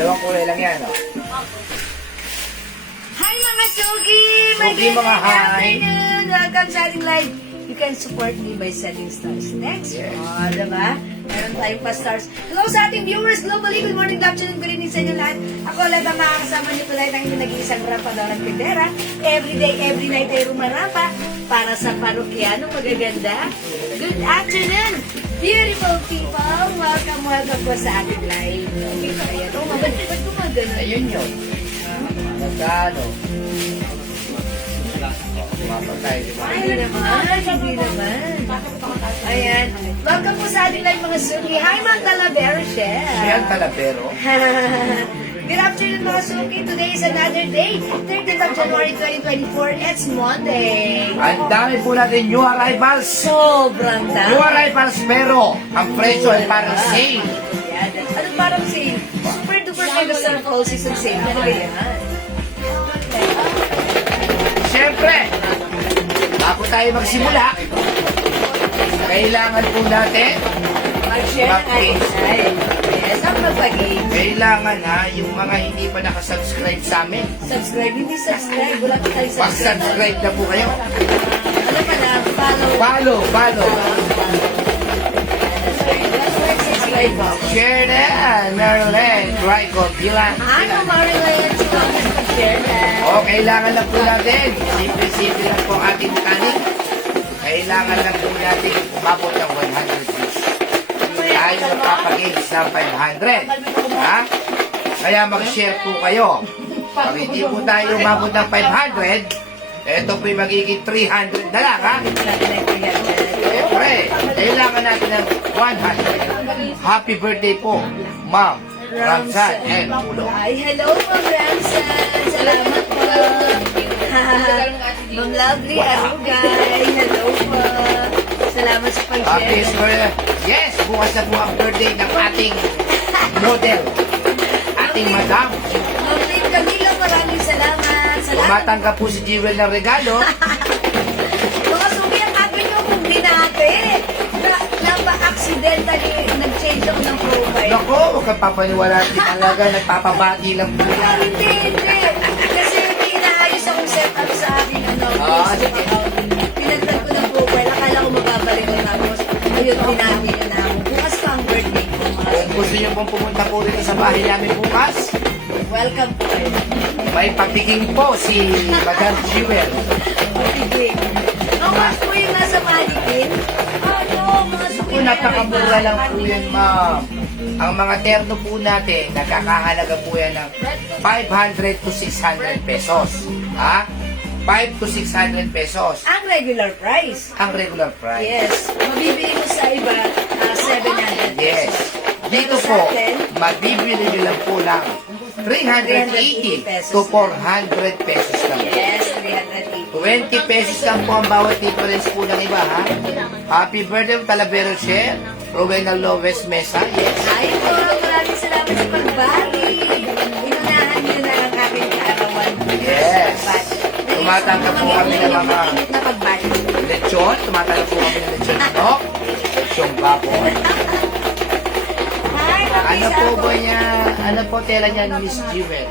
Dalawang kulay lang yan, oh. Hi mga Sugi! Sugi, mga hi! Afternoon! Welcome sa ating live. You can support me by sending stars next. Yes. Oh, diba? Meron tayong pa-stars. Hello sa ating viewers globally. Good morning, good afternoon, good evening sa inyo lahat. Ako lahat ang makakasama niyo tulad ng inyong nag-iisang rapadorang tindera. Every day, every night ay rumarapa para sa parokyano magaganda. Good afternoon, beautiful people. Welcome, welcome po sa ating live. Ayan. Oh, ba't gumagano? Ayun yun. Magkano? Mapatay, di ba? Hindi naman. Ayan. Welcome po sa ating live mga Suki. Hi, mga Talavera Chef. Siya ang talabero. Good afternoon mga Suki. Today is another day. 13th of January 2024. It's Monday. Ang dami po natin new arrivals. Sobrang dami. New arrivals pero ang presyo ay parang sale. Yan. Anong parang sale? Super duper mega star fall season sale. Ano ba yan? Siyempre, bago tayo magsimula, kailangan po natin Mag-share ng ating live. Yes, ang magpag-game. kailangan yung mga hindi pa nakasubscribe sa amin. Subscribe, hindi subscribe. Wala pa tayo subscribe. Pag-subscribe na po kayo. Ano pa na? Follow. Follow. Subscribe po. Share na, Marilyn, Trico, Bilan. Ano, Marilyn? Thomas, mag-share na. O, kailangan lang po natin. Simple-simple lang po ang ating mechanic. Kailangan lang po natin umabot ng 100 views. Tayo magpapagames ng 500. Ha? Kaya mag-share po kayo. Pag hindi po tayo umabot ng 500, ito po'y magiging 300 na lang, ha? Siyempre, kailangan natin ng 100. Happy birthday po, Ma'am Ramsan and Ulo. Ay, hello, Ma'am Ramsan. Salamat po. Ma'am Lovely Arugay. Hello po. Salamat sa Happy pag-share. birthday. Yes, bukas na po ang birthday ng ating model. Ating madam. Ma'am Lynn Camilo, maraming salamat. Salamat. Tumatanggap po si Jewel ng regalo. Mga suki, ang akin yung kung binate. Napa-accidentally, nag-change ako ng profile. Nako, huwag kang papaniwala. Di talaga, nagpapabati lang po yan. Hindi. Kasi may inaayos akong setup sa aking sige. account. Pinagtag ko ng profile. Akala ko mababalik ko tapos. Ayun, tinagi niya na ako. Bukas pa ang birthday ko. Kung gusto niyo pong pumunta po rin sa bahay namin bukas, Welcome po kayo. may pagtiging po si Madam Jewel. Pagtigling. Ang mas po yung nasa mannequin. Mga suki. Kung napakamura lang po yan, ma'am. Ang mga terno po natin, nagkakahalaga po yan ng 500 to 600 pesos. Ha? 5 to 600 pesos. Ang regular price. Ang regular price. Yes. Mabibili mo sa iba, 700 Yes. Dito po, mabibili nyo lang po lang 380 to 400 pesos lang. Yes, 380. 20 pesos lang po ang bawat difference po ng iba, ha? Happy birthday, Talavero Chef. Rowena Loves Mesa, yes. Ay po, maraming salamat sa pagbati. Inunahan niyo na ang aking kaarawan. Yes. Tumatanggap po kami ng mga na pagbati. lechon. Tumatanggap po kami ng lechon no? Lechon baboy. Hi, Ano po ba niya? Ano po tela niya, Miss Jewel?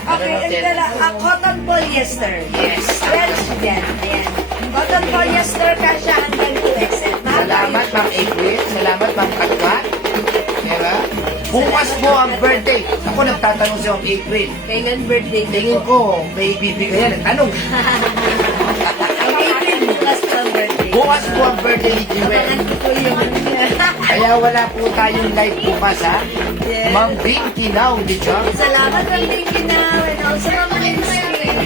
Ano Okay, na ito tela? lang, cotton polyester. Yes. Well, yan, ayan. Cotton polyester, kasya hanggang 2XL. Salamat, Ma'am April. Salamat, Ma'am Katkat. Diba? Bukas po ang birthday. Ako nagtatanong si Ma'am April. Kailan birthday Tingin ko, may bibigayan. Tanong. Ang April, bukas po ang birthday. Bukas po ang birthday ni Jewel. Abangan ko po yun. Kaya wala po tayong live bukas, ha? Yes. Ma'am Vicky now, di siya? Salamat ang thank you na. And also, Mama MC.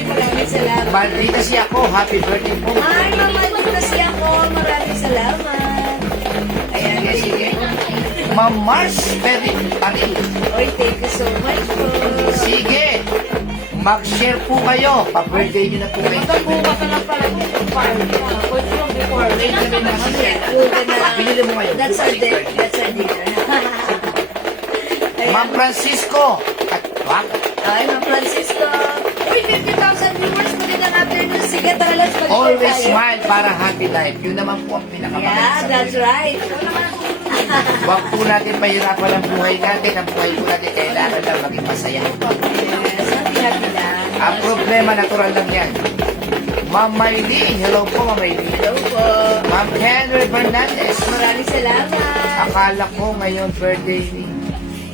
Maraming salamat. Maldri kasi ako. Happy birthday po. Ay, Mama kasi ako. Maraming salamat. Ayan, Sige, sige. Ma'am Mars, very funny. Oy, thank you so much po. Sige. Mag-share po kayo. Pa-birthday nyo na po kayo. Bukas na lang pala yung party. Pwede lang before. Late kami mag-share. Binili mo ngayon. That's our day. That's our dinner. Ma'am Francisco. At wag. Ay, Ma'am Francisco. Uy, 50,000 viewers. Magandang afternoon. Sige, tara, let's mag-share Always tayo. smile para happy life. Yun naman po ang Yeah, pinakamaganda sa that's buhay. right. Huwag po natin pahirapan ang buhay natin. Ang buhay po natin kailangan lang maging masaya. Yes, happy lang. Ang problema, natural lang yan. Ma'am Maylene, hello po Ma'am Maylene. Hello po. Ma'am Henry Fernandez, Maraming salamat. akala ko ngayon birthday ni...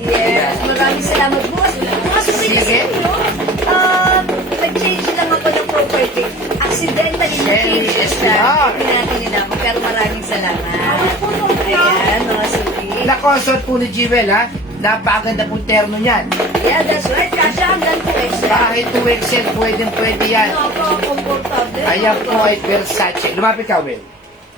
Yes, maraming salamat boss. Mga susi kasi Sige. no, nag-change lang ako ng property. Accidentally Shelly nag-change Espinar. Hindi natin ninaman, pero maraming salamat. Ayan, mga suki. Nakonsort po ni Jewel ha. Napakaganda pong terno niyan. Yeah, that's right. Kasha hanggang po extra. Kahit 2XL, pwede yan. Napaka-comfortable. Ayan po ay Versace. Lumapit ka, Will.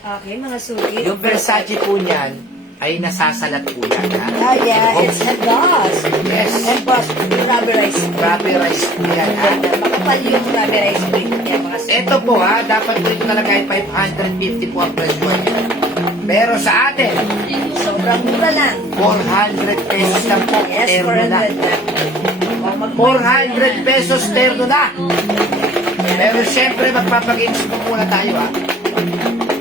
Okay, mga suki. Yung Versace po niyan ay nasasalat po yan. Ha? Ah, yeah, it's a boss. Yes. And boss, rubberized. Rubberized po yan, ha? Makapal yung rubberized plate. Yan, mga suki. Ito po ha, dapat po ito talaga ay 550 po ang presyo niya. Pero sa atin, Sobrang mura lang. 400 pesos lang po. Yes, Terno na. 400 lang. O, 400 pesos terno na. Pero syempre, magpapagames po muna tayo ha.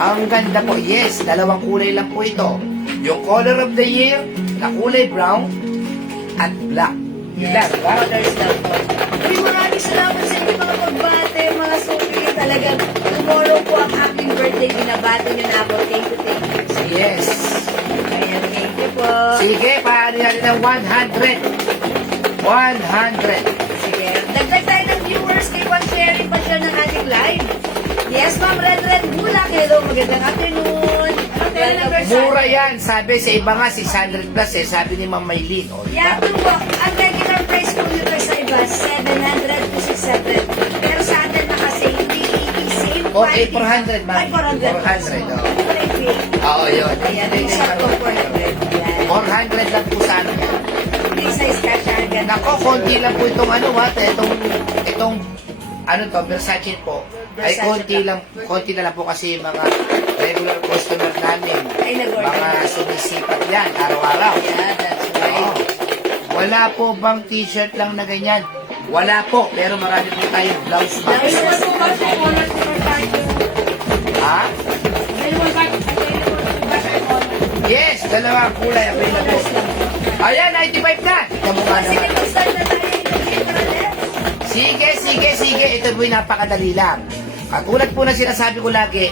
Ang ganda po, yes, dalawang kulay lang po ito. Yung color of the year, na kulay brown at black. Yun lang, Yes, diba? colors lang po. Uy, maraming salamat sa inyo mga pagbate, mga suki. Talagang tomorrow po ang aking birthday. Binabati niyo na ako. Thank you. Yes. Ayan, thank you po. Sige, paano natin ng 100. 100. Sige. Dagdag tayo ng viewers kay sharing pa siya ng ating live. Yes, Ma'am Red Bulak. Hello, magandang afternoon. Mura yan. Sabi sa iba nga, 600 plus eh. Sabi ni Ma'am Maylene. O, Yeah, diba? ito po. Ang regular price po nito sa iba, 700 to 600. Pero sa atin same Okay, quantity. 400, ma'am. Ay, 400. 400, oh. Correct. Oo, yun. Ayan, isa po 400. Yan. 400 lang po sa amin. Big size cash agad. Nako, konti lang po itong ano ha, itong ano to, Versace po. Ay Versace konti na lang po kasi yung mga regular customer namin. Ay, nag-order Mga na. sumisipat yan, araw-araw. Yeah, that's Oo. right. Wala po bang t-shirt lang na ganyan? Wala po, pero marami po tayong blouse box. Ha? Yes, dalawang kulay available. Ayan, 95 na. Tignan mo nga Sige, naman. mag-start na tayo. Sige. Ito po'y napakadali lang. Katulad po na sinasabi ko lagi,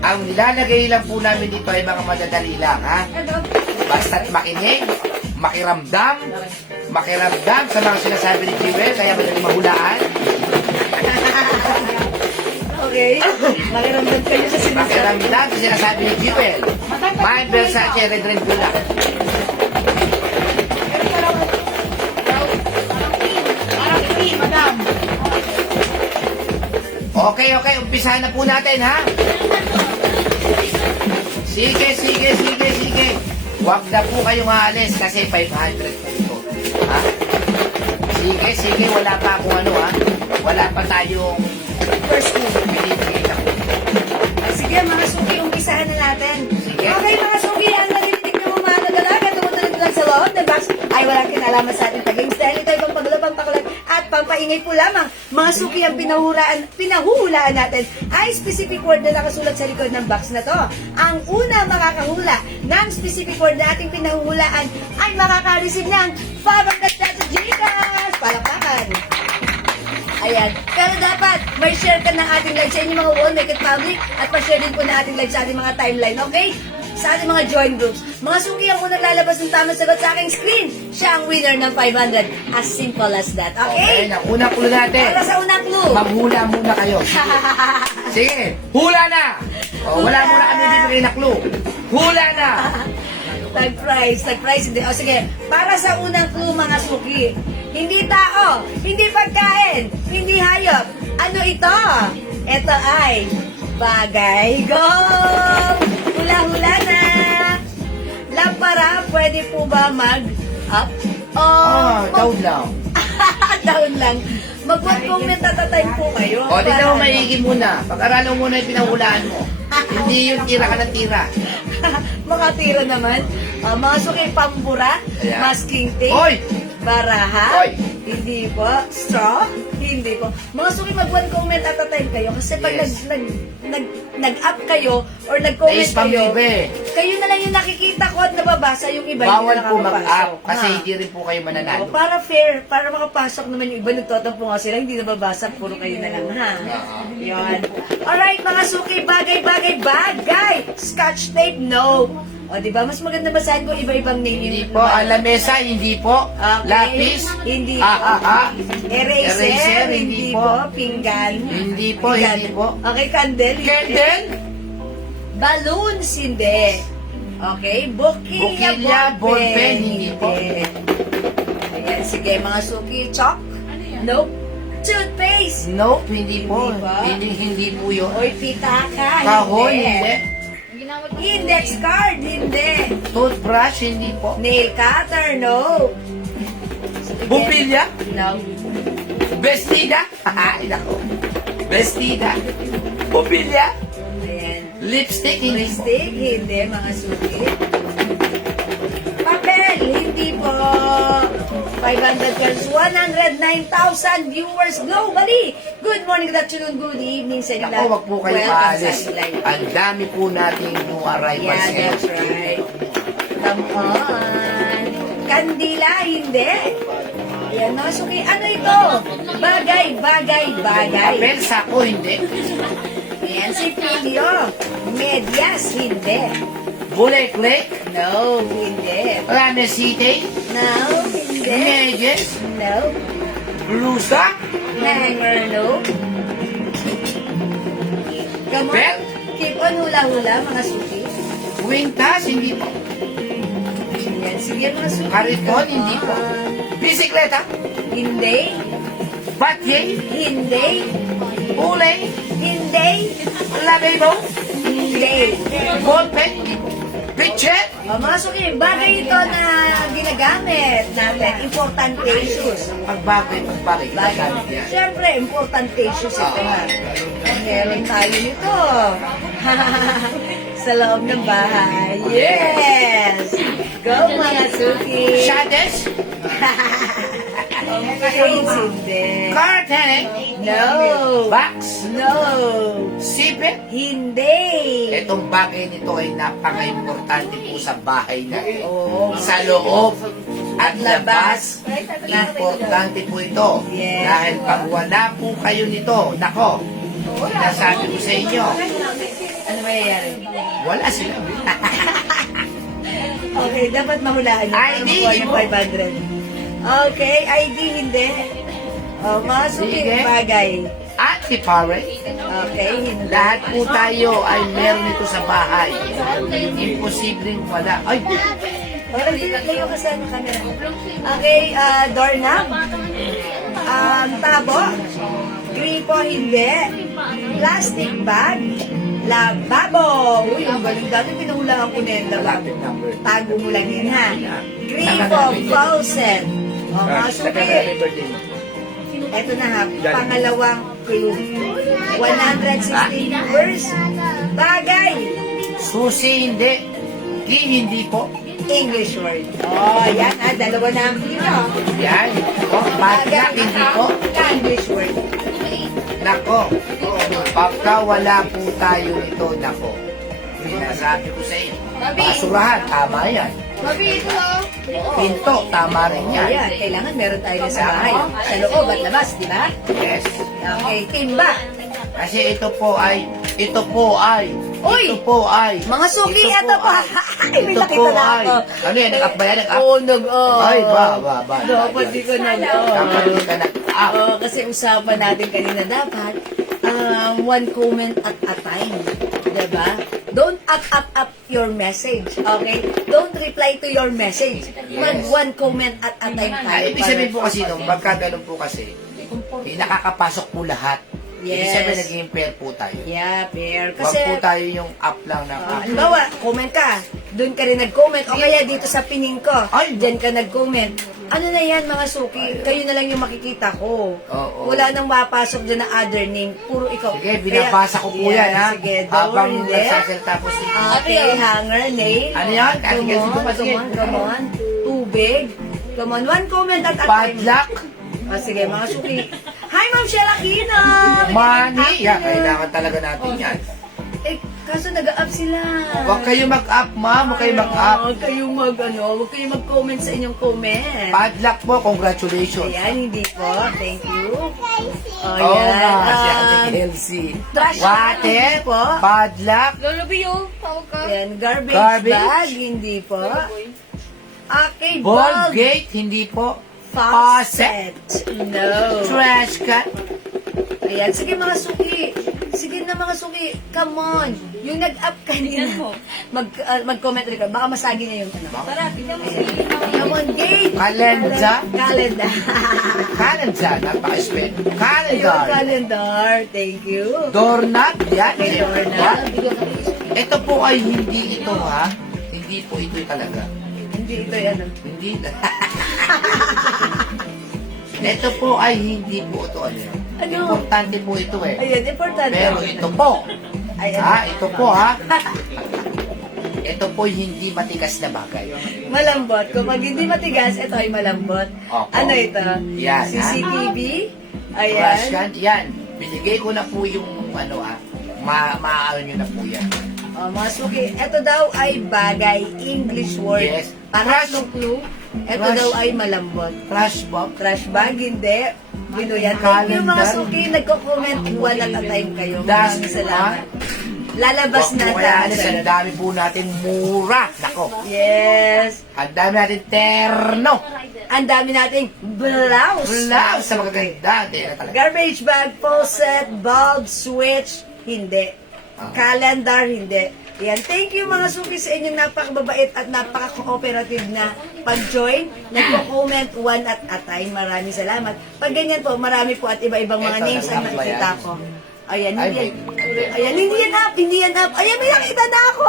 ang nilalagay lang po namin dito ay mga madadali lang, ha? Basta't makinig, makiramdam sa mga sinasabi ni Jewel, kaya madaling mahulaan. Okay. Makiramdam kayo sa sinasabi. Makiramdam sa sinasabi ni Jewel. Mind Versace Red Bulak. Okay, umpisahan na po natin, ha? Sige. Huwag na po kayong aalis kasi 500 po ito. Ha? Sige, wala pa akong ano, ha? Wala pa tayong First move. binibigay na po. Sige, mga suki, umpisahan na natin. Sige. Okay, mga suki, ang narinig ng mga dalaga, tumutunog lang sa loob ng box ay walang kinalaman sa ating pag-games dahil ito ay pampagulo, pampakulat at pampaingay po lamang. Mga suki, ang pinahuhulaan natin ay specific word na nakasulat sa likod ng box na to. Ang una makakahula ng specific word na ating pinahuhulaan ay makaka-receive ng 500 pesos Gcash! Palakpakan! Ayan. Pero dapat, may share ka ng ating live sa inyong mga wall, make it public, at pa-share din po na ating live sa ating mga timeline, okay? Sa ating mga join groups. Mga suki ang unang lalabas ng tamang sagot sa aking screen. Siya ang winner ng 500. As simple as that, okay? Okay, unang clue natin. Para sa unang clue. Maghula muna kayo. Sige, hula na! O, wala muna kami bibigay na clue. Hula na! Tag-price. Hindi. O sige, para sa unang clue mga suki. Hindi tao, hindi pagkain, hindi hayop. Ano ito? Ito ay bagay. Go! Hula-hula na! Lampara, pwede po ba mag-up? Down lang. Down lang. Mag-comment at a time po kayo. O, tignan mo Para- maigi muna. Pag-aralan mo muna yung pinahulaan mo. Hindi yung tira ka ng tira. Makatira naman. Mga suki, pambura, Ayan. masking tape. Hoy! Baraha? Oy! Hindi po. Straw? Hindi po. Mga suki, mag one comment at a time kayo. Kasi pag Yes. nag-up kayo or nag-comment Na-spam kayo, iba eh. kayo na lang yung nakikita ko at nababasa yung iba. Bawal hindi po nakakapasok. mag-up kasi Ha? hindi rin po kayo mananalo. Para fair, para makapasok naman yung iba, nagtatampo nga sila, hindi nababasa, puro kayo na lang, ha? Yun. Alright, mga suki, bagay! Scotch tape, no. O, di ba? Mas maganda basahin ko iba-ibang name. Hindi po. Alamesa, hindi po. Okay. Lapis, Hindi po. Eraser, Eraser, hindi hindi po. po. Pinggan. Hindi po, Pinggan. hindi po. Okay, candle. hindi. Candle, Balloons, hindi. Okay, bukilya, Bukilya, ballpen, hindi po. Ayan, sige, mga suki. Chalk? Nope. Toothpaste? nope, hindi po. Hindi ba? Hindi po yun. Oy, pitaka? Kahon, hindi. Index card? Hindi. Toothbrush, hindi po. Nail cutter? No. Sige. Bupilya, No. bestida, ay nako. Bestida, bupilya, Ayan. lipstick, hindi po. Lipstick? Hindi, mga suki. Papel? Hindi po. 500 pesos. 109,000 viewers globally. Good morning, good afternoon, good evening sa inyo Ako, wag po kayo Welcome paalis. sa live. Ang dami po nating new arrivals Yeah, ngayon. that's right. Come on. Kandila, hindi. Yan, mga suki. Ano ito? Bagay. Papel, sako, hindi. Yan, si Pilio. Medyas, hindi. Bulek-lek, No, hindi. ramesite, No, hindi. medyes, No. blusa, Hanger, no. Come on. Belt? Keep on hula-hula, mga suki. kwintas, hindi po. Yan, sige mga suki. Kariton, Come hindi po. on. Bisikleta, Hindi. batye, Hindi. ulay, Hindi. labebo, Hindi. ballpen, pitcher, O, mga suki, bagay ito na ginagamit natin. Importante issues. pagbagay, ginagamit yan. Siyempre, importante issues ito. Meron tayo nito. Sa loob ng bahay. Yes! Go, mga suki! Shades, Shades, hindi. curtain, No! box, No! sipit. Hindi! Itong bagay nito ay napaka-importante po sa bahay na Oo. sa loob at labas. Importante po ito. Yes. Dahil pag wala po kayo nito, nako, nasabi ko sa inyo, Ano mangyayari? wala sila. Okay, dapat mahulaan nyo. ID, Makuha ng mo. 500. Okay, ID hindi. O, mga suki, Sige. bagay. Anti-parent, Okay, hindi. lahat po tayo ay meron ito sa bahay. Imposibleng wala. Ay, Okay, layo ka sa camera. Okay, doorknob. Tabo. Gripo, hindi. Plastic bag. Lababo. Uy, ang galing dati pinuhulaan ko na yung lababo. lapit number. Tago mo lang yan, ha? Gripo, faucet. O, mga suki. Ito na ha, pangalawang clue. 116 viewers. Bagay. Susi, hindi. Key, hindi po. English word. Oh, yan ha, dalawa na ang clue. Yan. O, bagay, hindi po. English word. Nako, pagka wala po tayo nito, nako, sinasabi ko sa inyo, basurahan, tama yan. Pinto, tama rin yan. Ayan, kailangan meron tayo sa bahay. Sa loob at labas, di ba? Yes. Okay, timba. Kasi ito po ay, Uy! Mga suki, ito po. Ay, may ito nakita po na ay, ako. ano yan, nag-up ba yan? Nag-up? Oo, Ay, ba. Dapat di ko na Dapat di ka nag-up. Oo, kasi usapan natin kanina dapat one comment at a time. Diba? Don't up your message. Okay? Don't reply to your message. Mag one comment at a time tayo. Ay, ibig sabihin po kasi nung, pagka ganun po kasi, nakakapasok po lahat. Ibig Yes. sabihin, naging pair po tayo. Yeah, fair. Huwag Kasi, po tayo yung up lang ng up. halimbawa, comment ka. Doon ka rin nag-comment. O kaya dito sa pining ko. Ay! Diyan ka nag-comment. Ano na yan, mga suki? Kayo na lang yung makikita ko. Oo. Wala nang mapasok dyan na other name. Puro ikaw. Sige, binabasa ko po yan, ha? Sige, Habang don't nagsasalta po si... Okay, hanger, nail. Ano yan? Kasi Come ganito on, pa sige. come on. Tubig. Come on, one comment at a time. Padlock. Sige, mga suki. Hi, Ma'am Sheila Aquino! Money. Yan, kailangan talaga natin yan. Eh, kaso nag-up sila. Huwag kayo mag-up, ma'am. Huwag kayo mag-up. Huwag kayong huwag kayong mag-comment sa inyong comment. Padlock po, congratulations. Ayan, hindi po. Thank you. Oo nga, si Ate Kelsey. Trash Water, po. padlock, Lolo Bio, tawag ka. Ayan, garbage, Garbage. bag, hindi po. Okay, ball bulb, gate, hindi po. faucet. No. Trash can. Ayan, sige mga suki. Sige na mga suki. Come on. Yung nag-up kanina. Mag-comment rin ka. Baka masagi na yung ano. Tara, tingnan mo si Come on, gate. Calendar. Calendar. Calendar, napaka-spell. Ayun, Calendar. calendar. Thank you. Doorknob, yan. Okay, doorknob. Ito po ay hindi ito ha. Hindi po ito talaga. Hindi ito yan. Hindi. Ito po ay hindi po ito ano. Ano? Importante po ito eh. Ayan, importante. Pero ito po. Ayan. Ito po ha. Ito po hindi matigas na bagay. Malambot. Kung hindi matigas, ito ay malambot. Opo. Ano ito? Yan, CCTV. Trash Ayan. can, yan. Binigay ko na po yung ano maaano nyo na po yan. Mga suki, ito daw ay bagay, English word. Yes. Pangatlong clue, ito Trash. daw ay malambot. Trash box. Trash bag, hindi. Binuyan. Thank you Calendar. mga suki, nagko-comment one at a time kayo. Das- Maraming salamat. Lalabas Huwag na po kaya tayo. ang dami po natin mura. Nako. Yes. Ang dami natin terno. Ang dami nating blouse. Blouse sa magaganda. Hindi na talaga. Garbage bag, faucet, bulb, switch, hindi. Calendar, hindi. Yan. Thank you mga suki sa inyong napakababait at napaka-cooperative na pag-join. Nagko-comment one at a time. Maraming salamat. Pag ganyan po, marami po at iba-ibang mga Eto, names ang nag-up ba nakikita yan? ko. Ayan, Ay, hindi yan. may- Ayan, hindi yan up, hindi yan up. Ayan, may nakita na ako.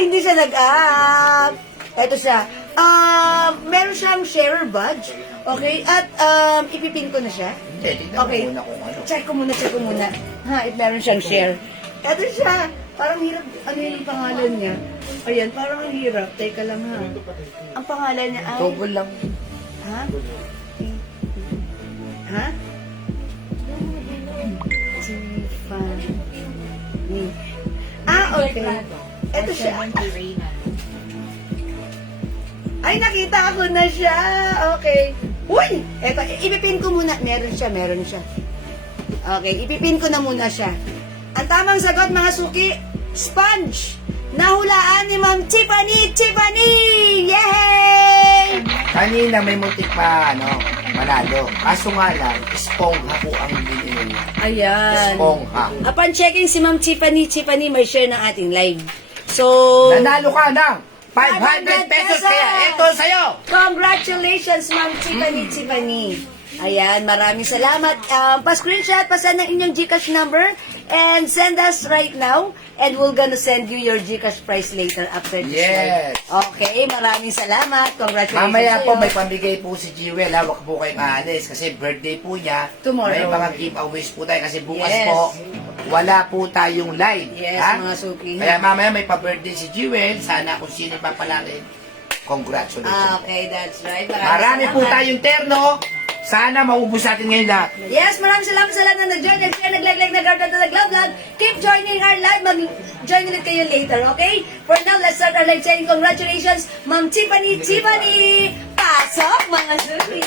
Hindi siya nag-up. Ito siya. Meron siyang sharer badge. Okay? At ipipin ko na siya. Hindi, tignan Okay. mo muna kung ano. Check ko muna. Ha, meron siyang share. Ito siya. Parang hirap. Ano yung pangalan niya? Ayan, parang ang hirap. Teka lang ha. Ang pangalan niya ay... Double lang. Ha? Ha? Tiffany. Okay. Ito siya. Ay, nakita ko na siya. Okay. Uy! Eto, ipipin ko muna. Meron siya. Okay, ipipin ko na muna siya. Ang tamang sagot, mga suki, sponge. Nahulaan ni Ma'am Tiffany! Yay! Kanina may muntik pa, manalo. Kaso nga lang, espongha po ang binili niya. Ayan. Espongha. Upon checking si Ma'am Tiffany, may share ng ating live. So, Nanalo ka ng 500 pesos kaya ito sa'yo. congratulations, Ma'am Tiffany. Ayan, maraming salamat. Pa-screenshot, pa-send ng inyong GCash number and send us right now and we're gonna send you your GCash price later after this Yes. live. Okay, maraming salamat. Congratulations Mamaya po sa'yo. may pambigay po si Jewel. Hawak po kayong aalis kasi birthday po niya. Tomorrow. May mga giveaways po tayo kasi bukas Yes. po wala po tayong live. Yes, ha? mga suki. Kaya mamaya may pa-birthday si Jewel. Sana kung sino papalaki. Congratulations. Okay, that's right. Marami po salamat. tayong terno. Sana maubos natin ngayon lahat. Yes, maraming salamat sa lahat na nag-join, nag-share, nag-like, nag-heart, nag-love. Keep joining our live. Mag-join ulit kayo later, okay? For now, let's start our live saying congratulations, Ma'am Tiffany! Pasok, mga suki!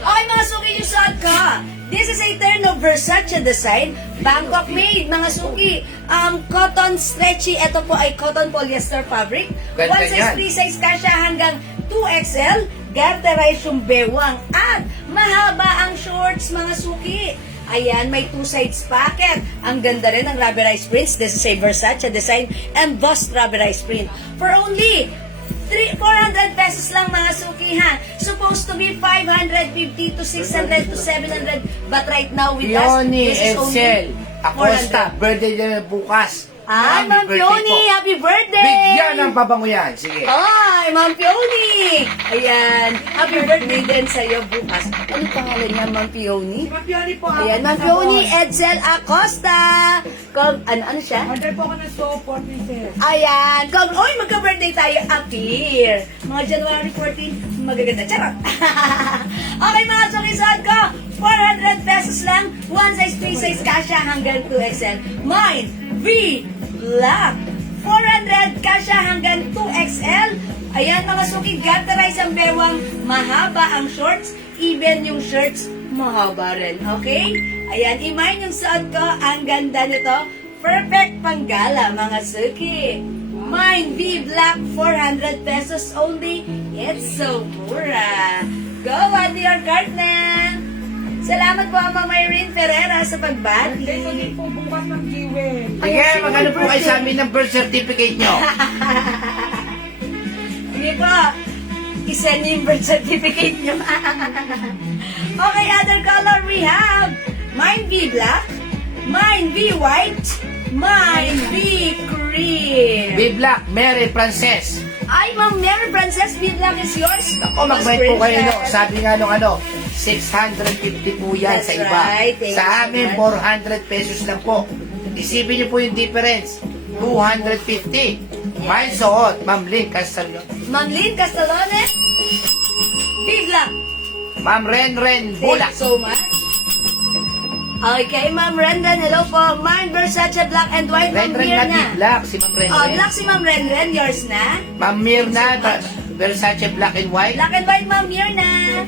Okay, mga suki, yung suot ko. This is a terno Versace design, Bangkok made, mga suki. Cotton stretchy, ito po ay cotton polyester fabric. Ganda One size, yan. free size kasha hanggang 2XL, garterize yung bewang at mahaba ang shorts, mga suki. Ayan, may two sides pocket. Ang ganda rin ng rubberized prints. This is a Versace design embossed rubberized print. For only 400 pesos lang, mga suki, ha. Supposed to be 550 to 600 to 700. But right now with us, Pioni, this is only Edsel, Acosta, 400. birthday niya bukas. Ah, Happy Ma'am birthday Pioni, po. happy birthday! Bigyan ng pabango yan. Sige. Ah, Ay, Ma'am Pioni! Ayan, happy birthday din sa'yo bukas. Ano pangalan niya, Ma'am Pioni? Ma'am Pioni po. Ayan, Ma'am Pioni Edsel Acosta. Ano siya? Order po ako ng soap for princess. Ayan, oy, magka-birthday tayo, appear. Mga January 14, magaganda. Charot! Okay, mga sukisod ko, 400 pesos lang, 1 size, 3 size kasha hanggang 2XL. Mine, V, Black, 400 kasha hanggang 2XL. Ayan, mga suki, gatarize ang bewang, mahaba ang shorts, even yung shirts, mahaba rin. Okay? Ayan, imine yung suot ko, ang ganda nito. Perfect panggala, mga suki. Mine, V Black, 400 pesos only. It's so mura. Go, add your cart na. Salamat po, Mama Irene Ferreira, sa pagbati. Birthday ko din po bukas ng Jewel. Sige, magkano po kayo sa amin ng birth certificate nyo? Hindi po. I-send niyo yung birth certificate niyo. Okay, other color we have. Mine be black. Mine be white. Mine be cream. Be Black, Mary Frances. Ay, Ma'am Mary Frances, be black is yours. Ako, magbait po kayo, no? Sabi nga nung 650 po yan That's sa iba. right. Thank Sa you, amin, Lord. 400 pesos lang po. Isipin niyo po yung difference. 250. Mine suot, Ma'am Lynn Castelo. Ma'am Lynn Castellone, be black. Ma'am Ren Thank Bulak. you so much. Okay, Ma'am Renren, hello po. Mine Versace black and white, Ma'am Ren na Mirna. Be Black, si Ma'am Ren. Oh, black si Ma'am Renren, yours na. Ma'am Mirna, Versace Black and White. Black and white, Ma'am Mirna.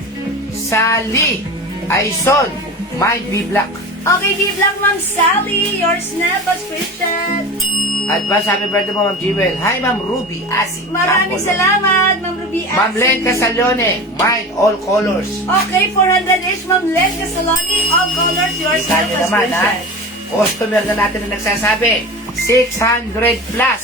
Sally Aison, Mine Be Black. Okay, be black, Ma'am Sally, yours na, subscription. Advance happy birthday po, Ma'am Jewel. Hi, Ma'am Ruby Asi. Maraming Apple. salamat, Ma'am Ruby Asi. Ma'am Len Casalone, Mine All Colors. Okay, 400 each, Ma'am Len Casaloni, all colors, yours na, Kanya naman, ha? subscription. Customer na natin na nagsasabi, 600 plus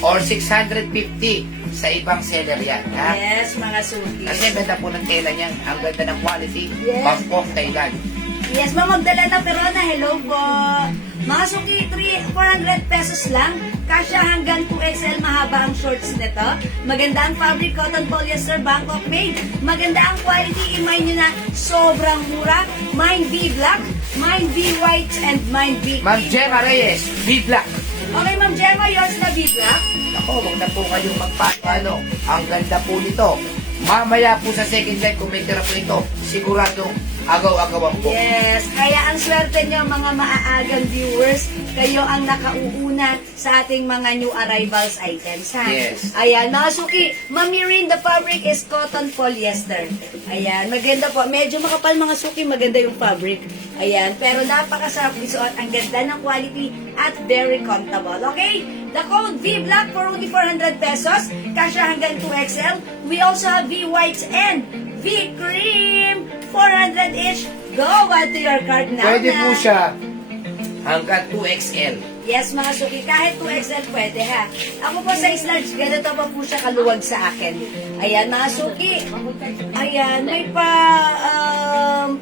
or 650 sa ibang seller yan, ha? Yes, mga suki. Kasi benta po ng tela niyan. Ang ganda ng quality. Yes. Bangkok, Thailand. Yes, Ma'am Magdalena Perona, hello po. Mga suki, 400 pesos lang. Kasya hanggang 2XL, mahaba ang shorts nito. Maganda ang fabric, cotton polyester, Bangkok made. Maganda ang quality, imay nyo na sobrang mura. Mine be black, mine be white, and mine be Ma'am cream. Gemma Reyes, Be Black. Okay, Ma'am Gemma, yours na be black. Ako, huwag na po kayong magpapano. Ang ganda po nito. Mamaya po sa second leg, kung may tira po ito, siguradong agaw-agawan po. Yes, kaya ang swerte nyo mga maaagang viewers, kayo ang nakauuna sa ating mga new arrivals items, ha? Yes. Ayan, mga suki, Mamirin, the fabric is cotton polyester. Ayan, maganda po. Medyo makapal mga suki, maganda yung fabric. Ayan, pero napakasarap isuot. Ang ganda ng quality at very comfortable. Okay? The code V-Black for only 400 pesos. Kasya hanggang 2XL. We also have V-White and V-Cream. 400 each. Go, add to your cart now. Pwede po na. siya hanggang 2XL. Yes, mga suki, kahit 2XL pwede ha. Ako po size large, ganito pa po siya kaluwag sa akin. Ayan, mga suki. Ayan, may pa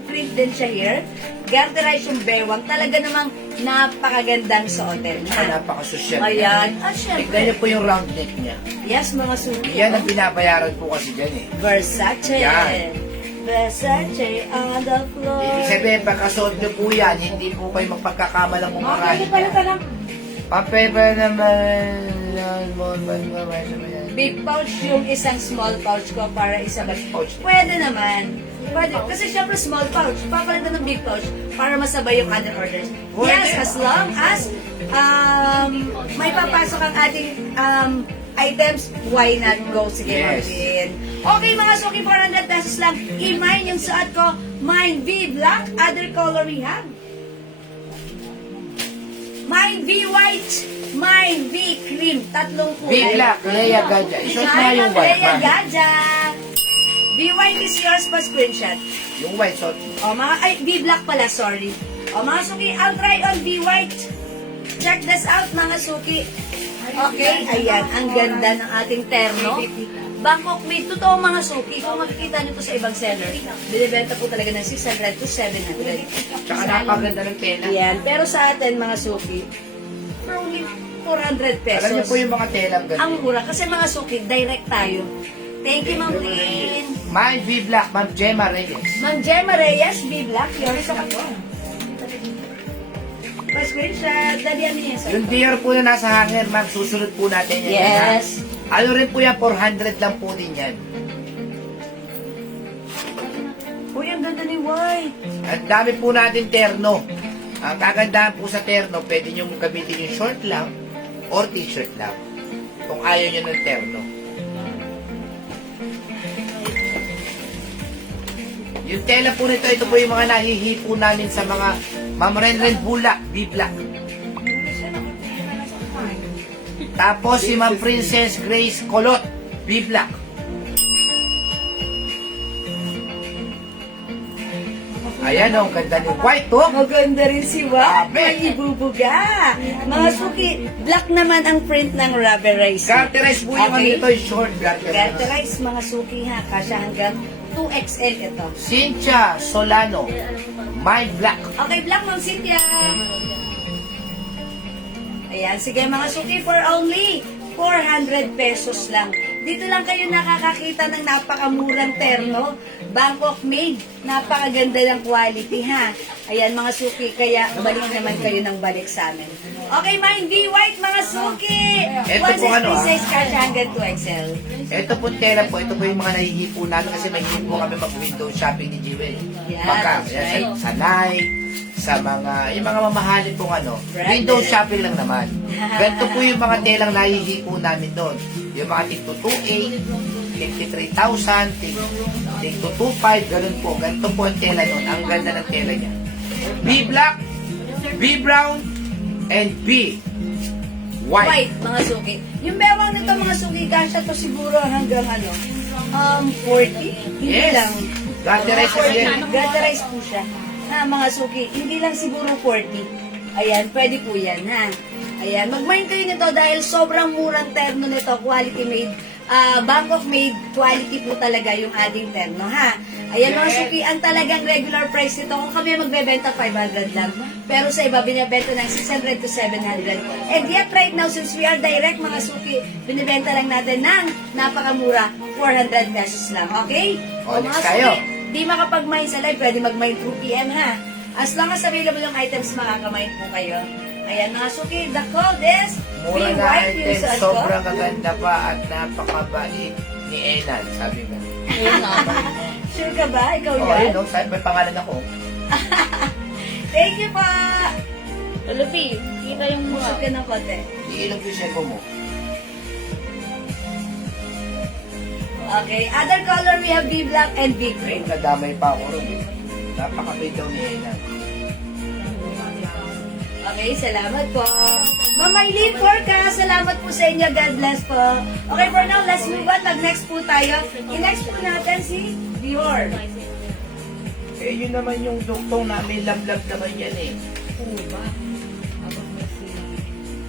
print din siya here. Garterize yung bewang. Talaga namang napakagandang suotin. Ha? Napaka-social. Ayan. Tignan Ah, niyo syempre. po yung round neck niya. Yes, mga suki. Yan ang binabayaran po kasi dyan eh. Versace. Yan. Versace on the floor. Ibig sabihin, pagkasuot niyo po yan, hindi po kayo magpagkakamalang umarahin niya. Papepa naman. Big pouch yung isang small pouch ko para isa bag Pouch. Pwede naman. Pwede. Kasi syempre small pouch. Papalitan ng big pouch para masabay yung other orders. Pwede. Yes, as long as may papasok ang ating items, why not go? Sige, Yes. Marvin. Okay, mga suki, 400 pesos lang. I-mine yung suot ko. Mine V black, other color we have. Mine V white, mine V cream. Tatlong kulay. Big Black, Lea Gadja. Isuot na Hi, yung Ma'am white, Lea ma'am. Gadja. V white is yours pa screenshot. Yung white suot. O mga, ay, V black pala, sorry. O mga suki, I'll try on V white. Check this out mga suki. Okay, ayan, ang ganda ng ating terno. Bangkok made, totoo mga suki. Kung makikita nyo to sa ibang seller, binibenta po talaga ng 600 to 700. Tsaka napaganda ng tela. Ayan, pero sa atin mga suki, for only 400 pesos. Alam niyo po yung mga telang ganito. Ang mura. Kasi mga suki, direct tayo. Thank you, Ma'am Lynn. My V-Black, Ma'am Gemma Reyes. Ma'am Gemma Reyes, B-Black, yours na po. Pa-screenshot. Dali ano yan, sir? Yung deer po na nasa hanger, ma'am, susunod po natin yan. Yes. Ha? Ano rin po yan, 400 lang po din yan. Uy, ang ganda ni White. Ang dami po natin terno. Ang kagandahan po sa terno, pwede nyo gamitin yung short lang or t-shirt lang. Kung ayaw nyo ng terno. Yung tela po nito, ito po yung mga nahihipo namin sa mga Ma'am Renren Bula, B-Black. Tapos si Ma'am Princess Grace Colot, B-Black. Ayan o, ang ganda ni White oh. Maganda rin si White. Grabe. May ibubuga. Mga suki, black naman ang print ng rubber rice. Garterize po yung Okay. ano ito, yung short garterize. Garterize, mga suki ha. Kasya hanggang 2XL ito. Cynthia Solano, My Black. Okay, black, Ma'am Cynthia. Ayan, sige mga suki, for only 400 pesos lang. Dito lang kayo nakakakita ng napakamurang terno. Bangkok made. Napakaganda ng quality, ha? Ayan, mga suki, kaya balik naman kayo ng balik sa amin. Okay, Mind V White, mga suki! Ito po ano, ah. size kasya hanggang 2XL. Ito po tela po, ito po yung mga nahihipo namin kasi may hipo kami mag-window shopping ni Jewel. Yeah, Baka, that's yan, right. sa Nike, sa mga, yung mga mamahalin pong ano, Branded. window shopping lang naman. Ganito po yung mga telang nahihipo namin doon. Yung mga tigto 2.8, 53,000, tigto 2.5, ganun po. Ganito po ang tela nun. Ang ganda ng tela niya. B black, B brown, and B white. White, mga suki. Yung bewang nito, mga suki, kasya to siguro hanggang 40? Hindi Yes. lang. Garterize po yan. Garterize po siya. Ha, mga suki, hindi lang siguro 40. Ayan, pwede po yan, ha. Ayan, mag-mind kayo nito dahil sobrang murang terno nito, quality made. Bangkok made, quality po talaga yung ating terno, ha. Ayan, mga suki, ang talagang regular price nito, kung kami magbebenta, 500 lang. Pero sa iba, binibenta ng 600 to 700. And yet, right now, since we are direct, mga suki, binibenta lang natin ng napakamura, 400 pesos lang, okay? O, mga next tayo. suki, di makapag-mine sa live, pwede mag-mine through PM, ha? As long as available yung items, makaka-mine po kayo. Ayan, mga suki, the code is Mura Be na White item, yung suot ko. sobrang kaganda pa at napakabait ni Enan, sabi nga. Sure ka ba? Ikaw Oh, yan? yun, no? Sabi, may pangalan ako. Thank you pa! Lupi, kita yung Musok mukha. ka ng konti. Iilang yung sebo mo. Okay, other color, we have B black and B Ay, green. nadamay pa ako rin. Napakabait daw ni Enan. Okay, salamat po. Ma'am Maylene Porca, salamat po sa inyo. God bless po. Okay, for now, let's move on. Mag-next po tayo. I-next po natin si Dior. Eh, yun naman yung duktong namin, lamlag naman yan eh.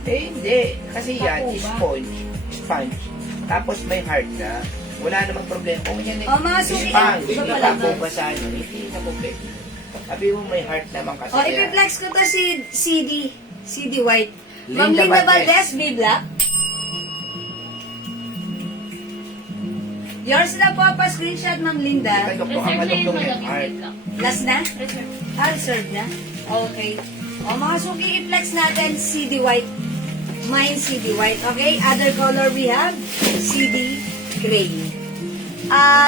Eh, hindi. Kasi yan, sponge. Tapos may heart na. Wala namang problema. Kung yan eh, Oh, mga suki, sponge, iba hindi pala. na babasahan yun. Hindi na problema. Sabi mo may heart naman kasi. O, i-flex ko to si CD White. Ma'am Linda Linda Valdez. Valdez, B black. Yours na po, pa-screenshot, Ma'am Linda. Ito po ang Reserve na yung duktong may malaki heart. lang. Last na? Reserve. Reserved na? Okay. O, mga suki, i-flex natin CD White. Mine CD White. Okay? Other color we have CD Gray.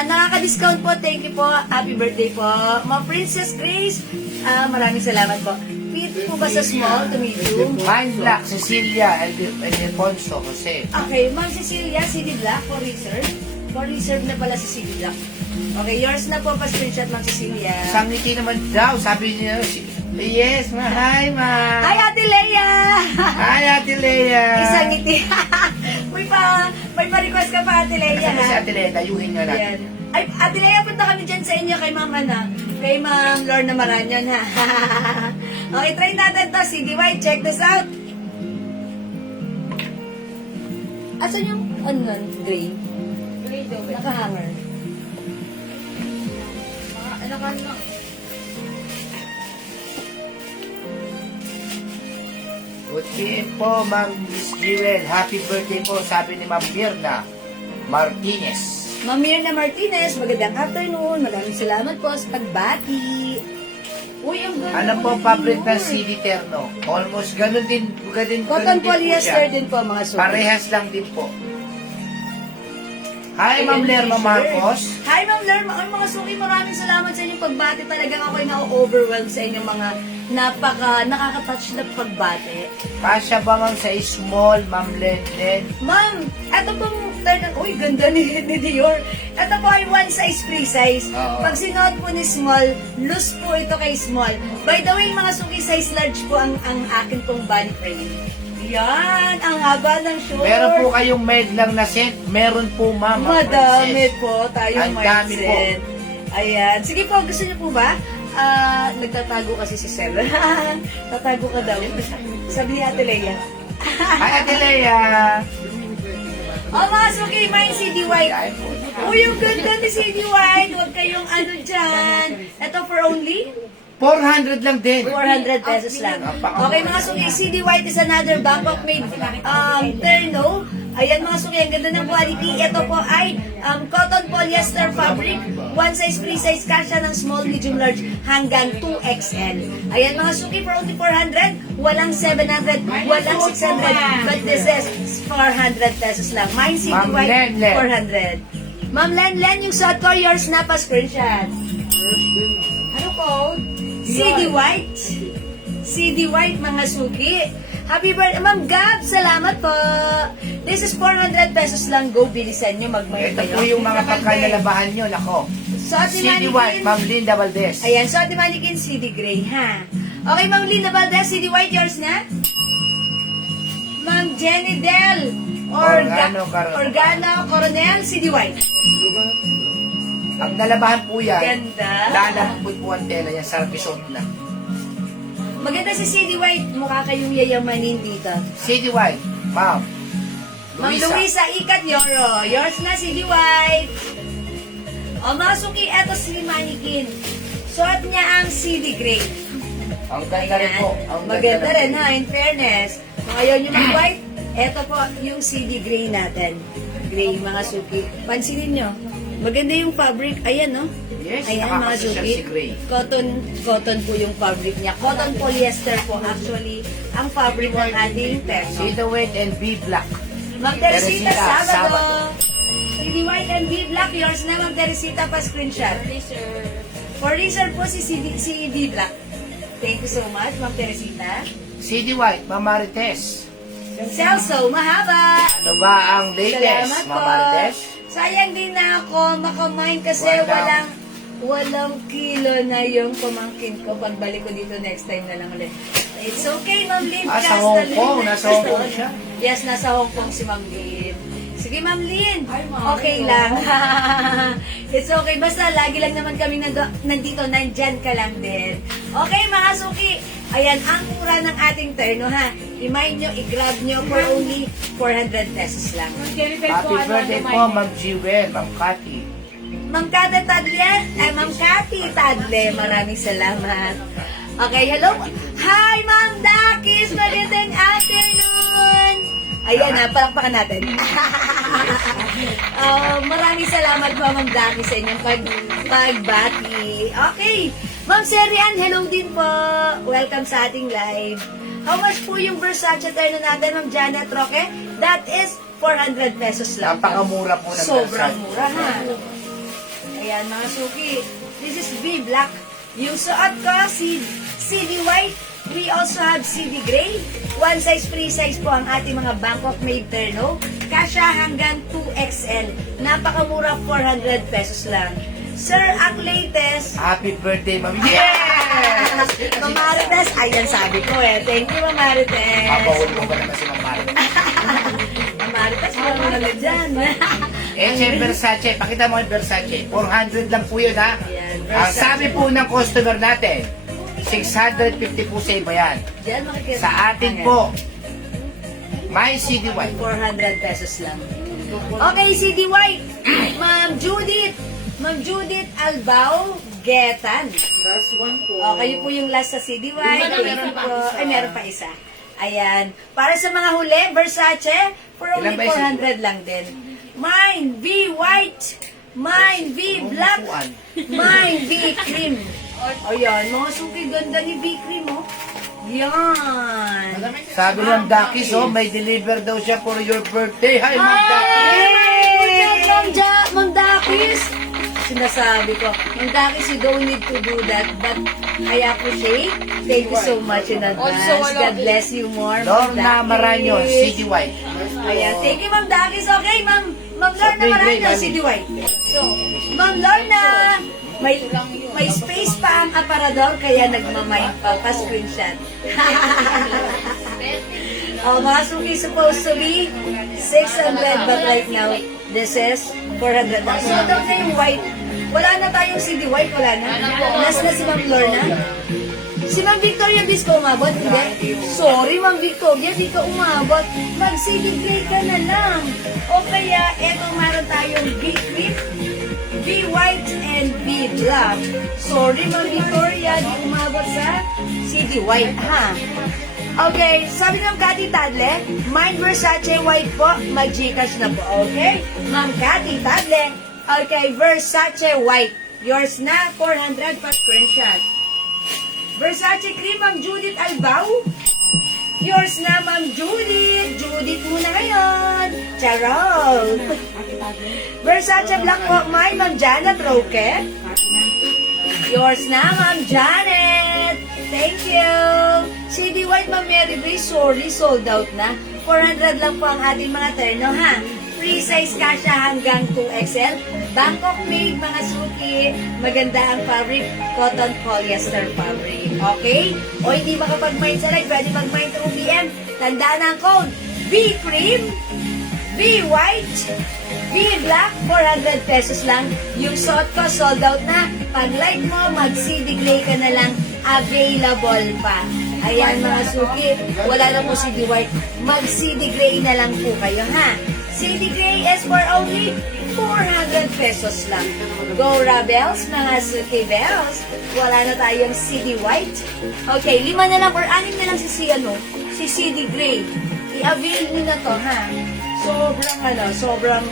Nakaka-discount po. Thank you po. Happy birthday po. Mga Princess Grace, maraming salamat po. Fit po ba sa small to medium? Mine Black, Cecilia, Alfonso, Jose. Okay, Ma'am Cecilia, CD Black for reserve. For reserve na pala si CD Black. Okay, yours na po pa screenshot, Ma'am Cecilia. Isang ngiti naman daw, sabi niya. Yes, hi, ma. Hi, Ate Leia! Hi, Ate Lea. Isang ngiti. may pa-request ka pa, Ate Leia, Kasi si ha? Ate Lea, dayuhin nga Yan. natin. Ay, Ate Leia, punta kami dyan sa inyo kay Ma'am kay Ma'am Lorna Maranyon, ha? Okay, try natin to. CD White, check this out. Asan yung, ano, gray? Gray daw eh. Nakahanger. Ano ka lang? Good PM po, Ma'am Miss Jewel. Happy birthday po, sabi ni Ma'am Mirna Martinez. Ma'am Mirna Martinez, magandang afternoon. Maraming salamat po sa pagbati. Uy, ang ganda Ano po ng fabric ng Dior. CD Terno? Almost ganun din Cotton po polyester siya. din po mga suki. Parehas lang din po. Hi, Ma'am Lerma Marcos. Hi, Ma'am Lerma. Ay, mga suki, maraming salamat sa inyong pagbati. Talagang ako'y na-overwhelmed sa inyong mga nakaka-touch na pagbati. Kasya ba ma'am sa small, Ma'am Len? Ma'am, eto pong uy, ganda ni Dior. Ito po ay one size, free size. Oo. Pag sinuot po ni small, loose po ito kay small. By the way, mga suki, size large po ang akin pong body frame. Yan, ang haba ng short. Meron po kayong med lang na set. Meron po, ma'am. ang Madami princess. po tayong Ang dami po. mindset. Ayan. Sige po, gusto niyo po ba? Nagtatago kasi si Sel. Tatago ka daw. Sabi ni Ate Leia. Hi, Ate Lea. Oh, mga suki, may CD White. Ay, po. Uy, yung ganda ni CD White. Huwag kayong ano dyan. Ito for only 400 lang din. 400 pesos lang. Okay, mga suki, CD White is another Bangkok made terno. Ayan mga suki, ang ganda ng quality. Ito po ay cotton polyester fabric. One size, free size, kasya ng small, medium, large hanggang 2XL. Ayan mga suki, for only 400. Walang 700, walang 600. But this is 400 pesos lang. Mine CD Ma'am White, Len Len. 400. Ma'am Len Len, yung suot ko, yours na pa screenshot. Ano code? CD White. CD White, mga suki. Happy birthday, Ma'am Gab. Salamat po. This is 400 pesos lang. Go, bilisan nyo. Magmayad Ito kayo. po yung mga pagkalalabahan nyo. Nako. Suot ni CD White, Mannequin. Ma'am Linda Valdez. Ayan, suot ni Mannequin, CD Gray, ha? Okay, Ma'am Linda Valdez, CD White, yours na? Ma'am Jenny Del. Organo Coronel, CD White. Ang nalabahan po yan, Ganda. lalambot po ang tela yan, sarpisot na. Maganda si CD White. Mukha kayong yayamanin dito. CD White, Ma'am. Ma'am Luisa Ikat Yoro. Yours na, CD White. O mga suki, eto si Mannequin. Suot niya ang CD Gray. Ang ganda rin po. Ang Maganda ng rin gray. ha, in fairness. Kung ayaw nyo mag-white, eto po yung CD Gray natin. Gray, mga suki. Pansinin nyo. Maganda yung fabric. Ayan, no? Yes, Ayan, mga nakakasosyal suki. si Gray. Cotton po yung fabric niya. Cotton polyester po actually ang fabric ng ating terno. CD White and B Black. Ma'am Teresita, Teresita, Sabado. Sabado. CD White and B Black, yours na, Ma'am Teresita, pa screenshot. Sir. For research po si B Black. Thank you so much, Ma'am Teresita. CD White, Ma'am Marites. Celso, mahaba. Ano ba ang latest, Salamat Ma'am po. Marites? Sayang din na ako makamain kasi walang kilo na yung pamangkin ko. Pagbalik ko dito next time na lang ulit. It's okay, Ma'am Lynn. Sa Hong Kong. Nasa Hong Kong siya. Yes, nasa Hong Kong si Ma'am Lynn. Sige, Ma'am Lynn. Okay lang. It's okay. Basta lagi lang naman kami nandito. Nandyan ka lang din. Okay, mga suki. Ayan, ang mura ng ating terno, ha. I-mind nyo, i-grab nyo for only 400 pesos lang. Happy birthday po, Ma'am Jewel, Ma'am Cathy. Ma'am Kata Tadle, Ma'am Cathy Tadle, maraming salamat. Okay, hello. Hi, Ma'am Dakis, magandang afternoon. Ayan na, palakpakan natin. Maraming salamat po, Ma'am Dakis, sa inyong pagbati. Okay, Ma'am Serian, hello din po. Welcome sa ating live. How much po yung Versace terno natin, Ma'am Janet Roque? That is 400 pesos lang. Napakamura po ng Sobrang Versace. mura, ha? Ayan, mga suki. This is B Black. Yung suot ko, CD White. We also have CD Gray. One size, free size po ang ating mga Bangkok made terno. Kasya hanggang 2XL. Napakamura, 400 pesos lang. Sir, ang latest. Happy birthday, Ma'am. Yes! Ma'am Marites. Ayan, sabi ko eh. Thank you, Ma'am Marites. Papahuli ko ba naman si Ma'am Marites? Ma'am Marites, parang na dyan. Eh, siya yung Versace. Pakita mo yung Versace. 400 lang po yun, ha? Ayan, Ang Versace. sabi po ng customer natin, 650 po sa iba yan. Diyan makikita. Sa atin po, may CD White. 400 pesos lang. Okay, CD White. Ma'am Judith Albao Getan. Last one po. Okay, yun po yung last sa CD White. Thank you po. Ay, meron pa isa. Ayan. Para sa mga huli, Versace, for only Ilan ba yung 400 lang din. Mine, V white. Mine, V black. Mine, V cream. Ayan, mga suki, ganda ni V cream, oh. Yan. Sabi ng Dakis, oh, may deliver daw siya for your birthday. Hi, Ma'am Dakis. Hey! Ma'am Dakis! Sinasabi ko, Ma'am Dakis, you don't need to do that, but I appreciate. Thank you so much in advance. God bless you more, Ma'am Lorna Dakis. Maranyo, CD White. Ayan, thank you, Ma'am Dakis. Okay, Ma'am Lorna Okay, Maranyo, great, CD White. So, Ma'am Lorna, may space pa ang aparador, kaya nagmamind pa, pa-screenshot. Oh, mga suki supposed to be 600, but right now, this is 400 lang. So, daw na yung white. Wala na tayong CD white, wala na. Nas na si Ma'am Lorna. Si Ma'am Victoria Bisco umabot, hindi? Sorry, Ma'am Victoria, di ka umabot. Mag-CD gray ka na lang. O kaya, eto meron tayong B cream, B white, and B black. Sorry, Ma'am Victoria, di umabot sa CD white, ha? Okay, sabi ng Cathy Tadle, mine Versace white po, mag-Gcash na po, okay? Ma'am Cathy Tadle, okay, Versace white. Yours na, 400 pa screenshot. Versace cream, Ma'am Judith Albao. Yours na, Ma'am Judith. Judith muna ngayon. Charot. Versace black po, mine, Ma'am Janet Roque. Yours na, Ma'am Janet. Thank you. CD White, Ma'am Mary Grace, sorry, sold out na. 400 lang po ang ating mga terno, ha? Free size kasha hanggang 2XL. Bangkok made, mga suki. Maganda ang fabric, cotton polyester fabric. Okay? O hindi makapag-mind sa live, pwede mag-mind through PM. Tandaan ang code. B cream, B white, B black, 400 pesos lang. Yung suot ko, sold out na. Pag like mo, mag-CD gray ka na lang. Available pa. Ayan mga suki, wala na po CD white. Mag-CD gray na lang po kayo, ha? CD gray is for only 400 pesos lang. Go Rebels, mga suki bells. Wala na tayong CD white. Okay, 5 na lang or 6 na lang si CD gray. I-avail nyo na to, ha? Sobrang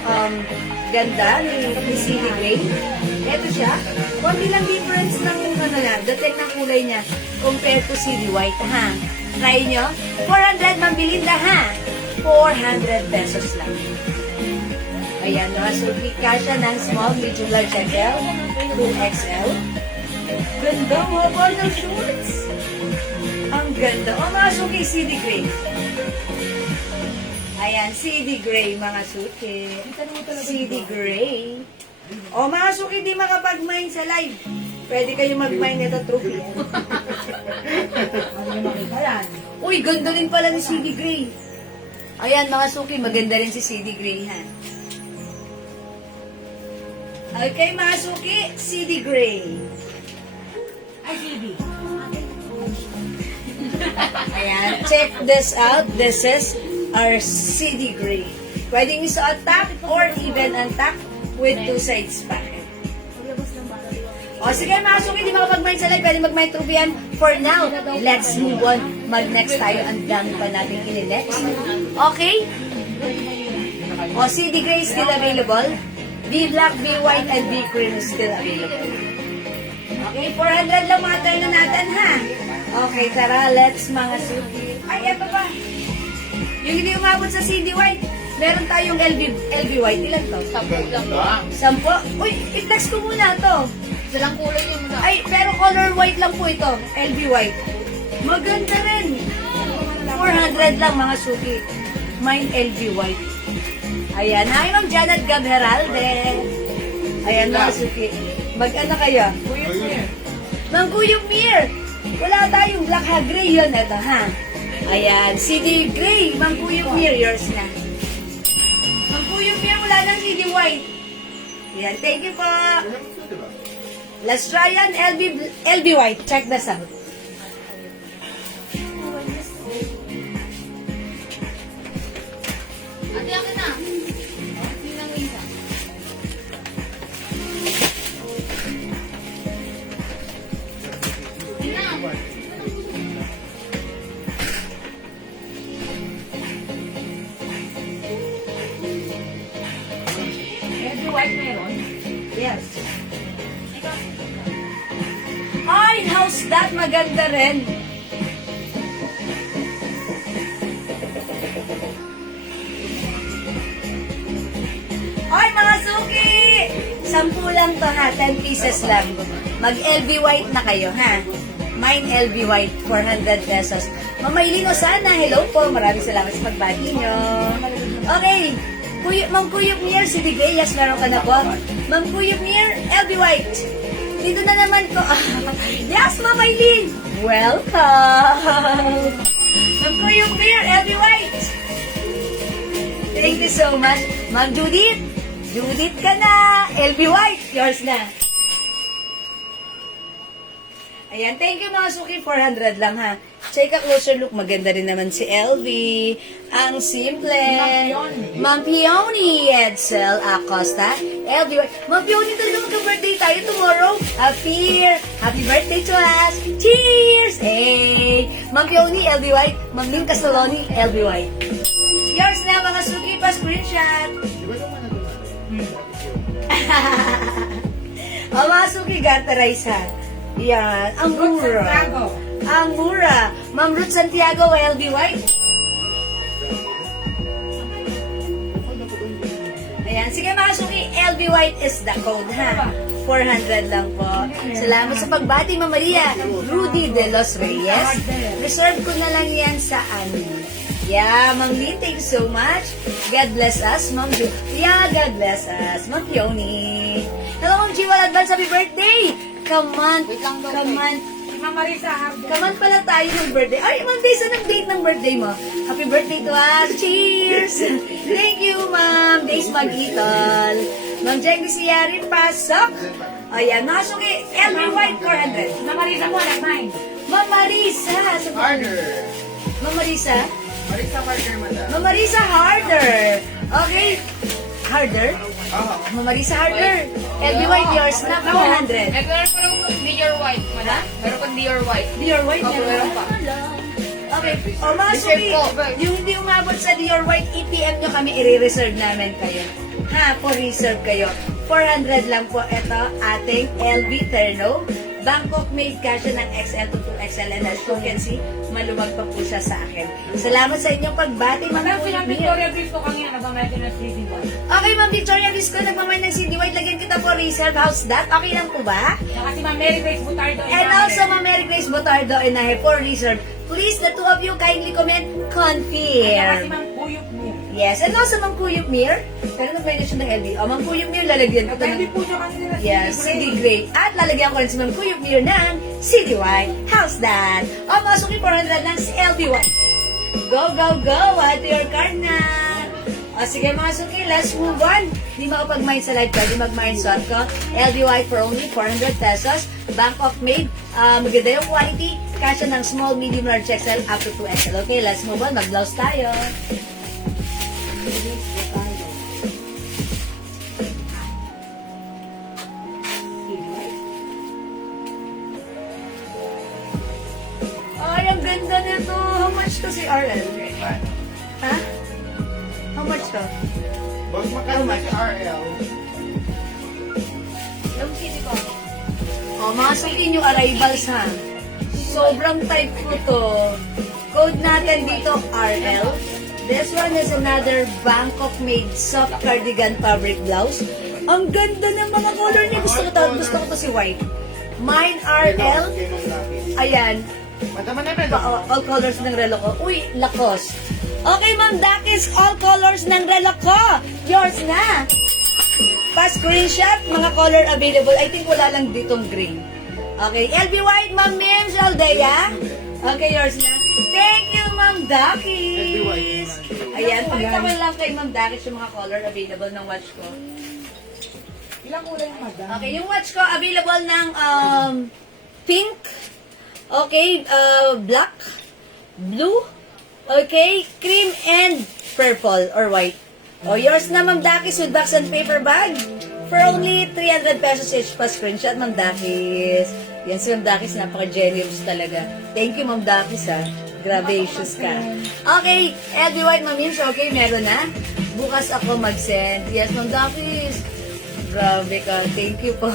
ganda ni CD gray. Ito siya. Konti lang difference ng dating ng kulay niya compared to CD white, ha? Try nyo. 400, Ma'am Belinda, ha? 400 pesos lang. Ayan, mga suki kasha ng small, medium, large, and L. 2XL. Ganda, mga bundle shorts. Ang ganda. O, mga suki, CD gray. Ayan, CD gray, mga suki. CD gray. O, mga suki, di makapag-mine sa live. Pwede kayo mag-mine nito through PM. Ano yung makita yan? Uy, ganda rin pala ni CD gray. Ayan, mga suki, maganda rin si CD gray, ha? Okay, mga suki, CD gray. Ay, CD. Ayan, check this out. This is our CD gray. Pwedeng isuot top or even untuck with two sides pocket. O sige mga suki, di makapag-mind sa live, pwede mag-mind through PM. For now, let's move on. Mag-next tayo, ang dami pa natin ilinext. Okay? O CD gray still available. B black, B white, and B cream is still available. Okay, 400 lang mga tayo na natin, ha? Okay, tara, let's mga suki. Ay, eto pa. Yung hindi umabot sa CD white, meron tayong LB white. Ilan to? 10 lang. 10? Uy, i-flex ko muna to. Silang kulay yun na. Ay, pero color white lang po ito. LB white. Maganda rin. 400 lang mga suki. Mine LB white. Ayan. Hi, Ma'am Janet Gabheralde. Ayan, mga suki. Mag-ano kayo? Kuyog Mir. Ma'am Kuyog Mir. Wala tayong black, ha? Gray yun. Ito, ha? Ayan. CD gray. Ma'am Kuyog Mir. Yours na. Ma'am Kuyog Mir, wala nang CD white. Ayan. Thank you po. Let's try on LB white. Check this out. Ate, akin na. Hindi nang isa. Hindi na. Ay, how's that? Maganda rin. Ay, mga suki! 10 lang to ha, 10 pieces lang. Mag-LV white na kayo ha. Mine LV white, 400 pesos. Mamaylino sana, hello po. Maraming salamat sa pagbati nyo. Okay, Ma'am Kuyup Mir, si Digayas, meron ka na po. Ma'am Kuyup Mir, LV white. Dito na naman po. Yes, Ma'am Maylin! Welcome! Ma'am Kuyup Mir, LV white. Thank you so much. Ma'am Judith, Judith ka na. LV white, yours na. Ayan, thank you mga suki, 400 lang ha. Check a closer look, maganda rin naman si LV. Ang simple. Ma'am Peony, Edsel Acosta. LV, Ma'am Peony, talaga magka-birthday tayo tomorrow. Happy birthday to us. Cheers! Hey! Ma'am Peony, LV White. Ma'am Lynn Castelloni, LV White. Yours na mga suki pa, screenshot. O mga suki, gata rice ha. Yan, ang mura. Ang mura. Ma'am Ruth Santiago, LB White. Ayan, sige mga suki, LB White is the code ha. 400 lang po. Salamat sa pagbati, Ma'am Maria. Rudy de los Reyes. Reserve ko na lang yan sa amin. Yeah, Ma'am Lee, thank you so much. God bless us, Ma'am Ju. Yeah, God bless us. Ma'am Peony. Hello, Ma'am Jiwal, advance happy birthday. Come on. Wait lang daw, Come on. Si Mama Risa Harden. Come on pala tayo ng birthday. Ay, Monday, saan ang date ng birthday mo? Happy birthday to us. Cheers. Thank you, Ma'am. Days mag-itol. Ma'am Jenny Siyari, pasok. Ayan, mga suki. LB White, 400. Mama Risa mo, anak mine. Ma'am Marisa. Harder. Ma'am Marisa. Marisa Harder, madam. Ma'am Marisa Harder. Okay. Harder? Oo. Ma'am Marisa Harder. LB White, yours na 400. Meron pa rin Dior White, madam. Meron pa Dior White. Dior White, Opo, meron pa. Okay. O mga suki, yung hindi umabot sa Dior White, EPM nyo kami, i-reserve namin kayo. Ha, po reserve kayo. 400 lang po ito, ating LB Terno. Bangkok made ka siya ng XL to 2XL and as you can see, maluwag pa po siya sa akin. Salamat sa inyong pagbati, Ma'am Madam, si Ma'am Kuya. Victoria Bisco kanina, nagmamayad na 3D1. Okay, Ma'am Victoria Visco, nagmamay ng CD White. Lagyan kita po reserve. How's that? Okay lang po ba? Saka si Ma'am Mary Grace Butardo. And also, Ma'am Mary Grace Botardo and I for reserve. Please, the two of you kindly comment, Saka si confirm. Ma'am Kuyup Mir. Yes, and also Ma'am Kuyup Mir. Pero nagmay na siya ng LB. O, Ma'am Kuyup Mir, lalagyan ko ito Pwede ng... po siya kasi nila. Yes, CD Great. At lalagyan ko rin si Ma'am Kuyup Mir ng CD White. How's that? O, masukin 400 ng si LB White. Go, go, go! Add to your card na! O, sige mga suki, let's move on. Di makapag-mine sa live card, di mag-mine sa ko. LB White for only 400 pesos. Bangkok made. Maganda yung quality. Kasya ng small, medium, large XL up to 2XL. Okay, let's move on. Mag-blouse tayo. Ay, ang ganda nito. How much to si RL? Ha? How much to? Boss, magkano si RL? Yung CD ko. O, mga sukin yung arrivals ha. Sobrang type ko to. Code natin dito, RL. This one is another Bangkok made soft cardigan fabric blouse. Ang ganda ng mga color niya. Gusto ko to si white. Mine RL. Ayan. Madama na rin. All colors ng relo ko. Uy, Lacoste. Okay, Ma'am Dakis, all colors ng relo ko. Yours na. Pa-screenshot, mga color available. I think wala lang ditong green. Okay, LB White, Ma'am Mims, Aldea. Okay, yours na. Thank you, Ma'am Dakis. Ayan, pakita ko lang kay Ma'am Dakis yung mga color available ng watch ko. Ilang kulay yung madam? Okay, yung watch ko available ng pink, okay, black, blue, okay, cream and purple or white. O, yours na, Ma'am Dakis, with box and paper bag for only 300 pesos each pa screenshot, Ma'am Dakis. Yan si Ma'am Dakis, napaka-generous talaga. Thank you, Ma'am Dakis, ha. Gracious ka. Okay, LB White, Ma'am Mims, okay, meron na. Bukas ako mag-send. Yes, Ma'am Dakis. Grabe ka. Thank you po.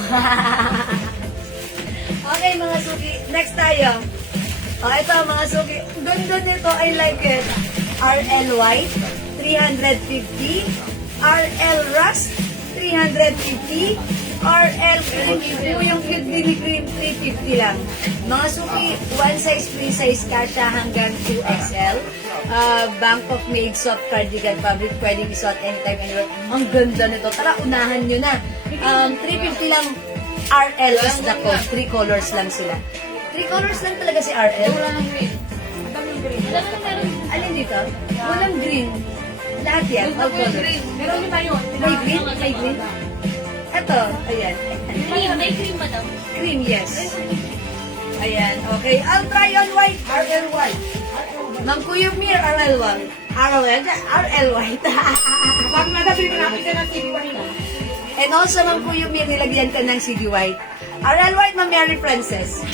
Okay, mga suki. Next tayo. Ito, mga suki. Ganda nito. I like it. RL White, 350. RL Rust, 350. RL Cream. Yung cute ni Cream, 350 lang. Mga suki, one size, free size kasha hanggang 2XL. Bangkok made soft cardigan fabric. Pwedeng isuot anytime, anywhere. Ang ganda nito. Tara, unahan nyo na. 350 lang RL is the code. 3 colors lang sila. 3 colors lang talaga si RL. Wala nang green. Wala nang meron. Alin dito? Walang green. Lahat yan. All Wala colors. green. Meron din tayo. May green? May green? Ito. Ayan. Cream. May cream, madam. Green, yes. Ayan. Okay. I'll try on white. RL white. Mang Kuyog Mir, RL white. RL white. Pag nadabili ka natin ng TV kanina. And also, Mang Kuyog Mir, nilagyan ka ng CD white. RL white, Ma'am Mary Frances.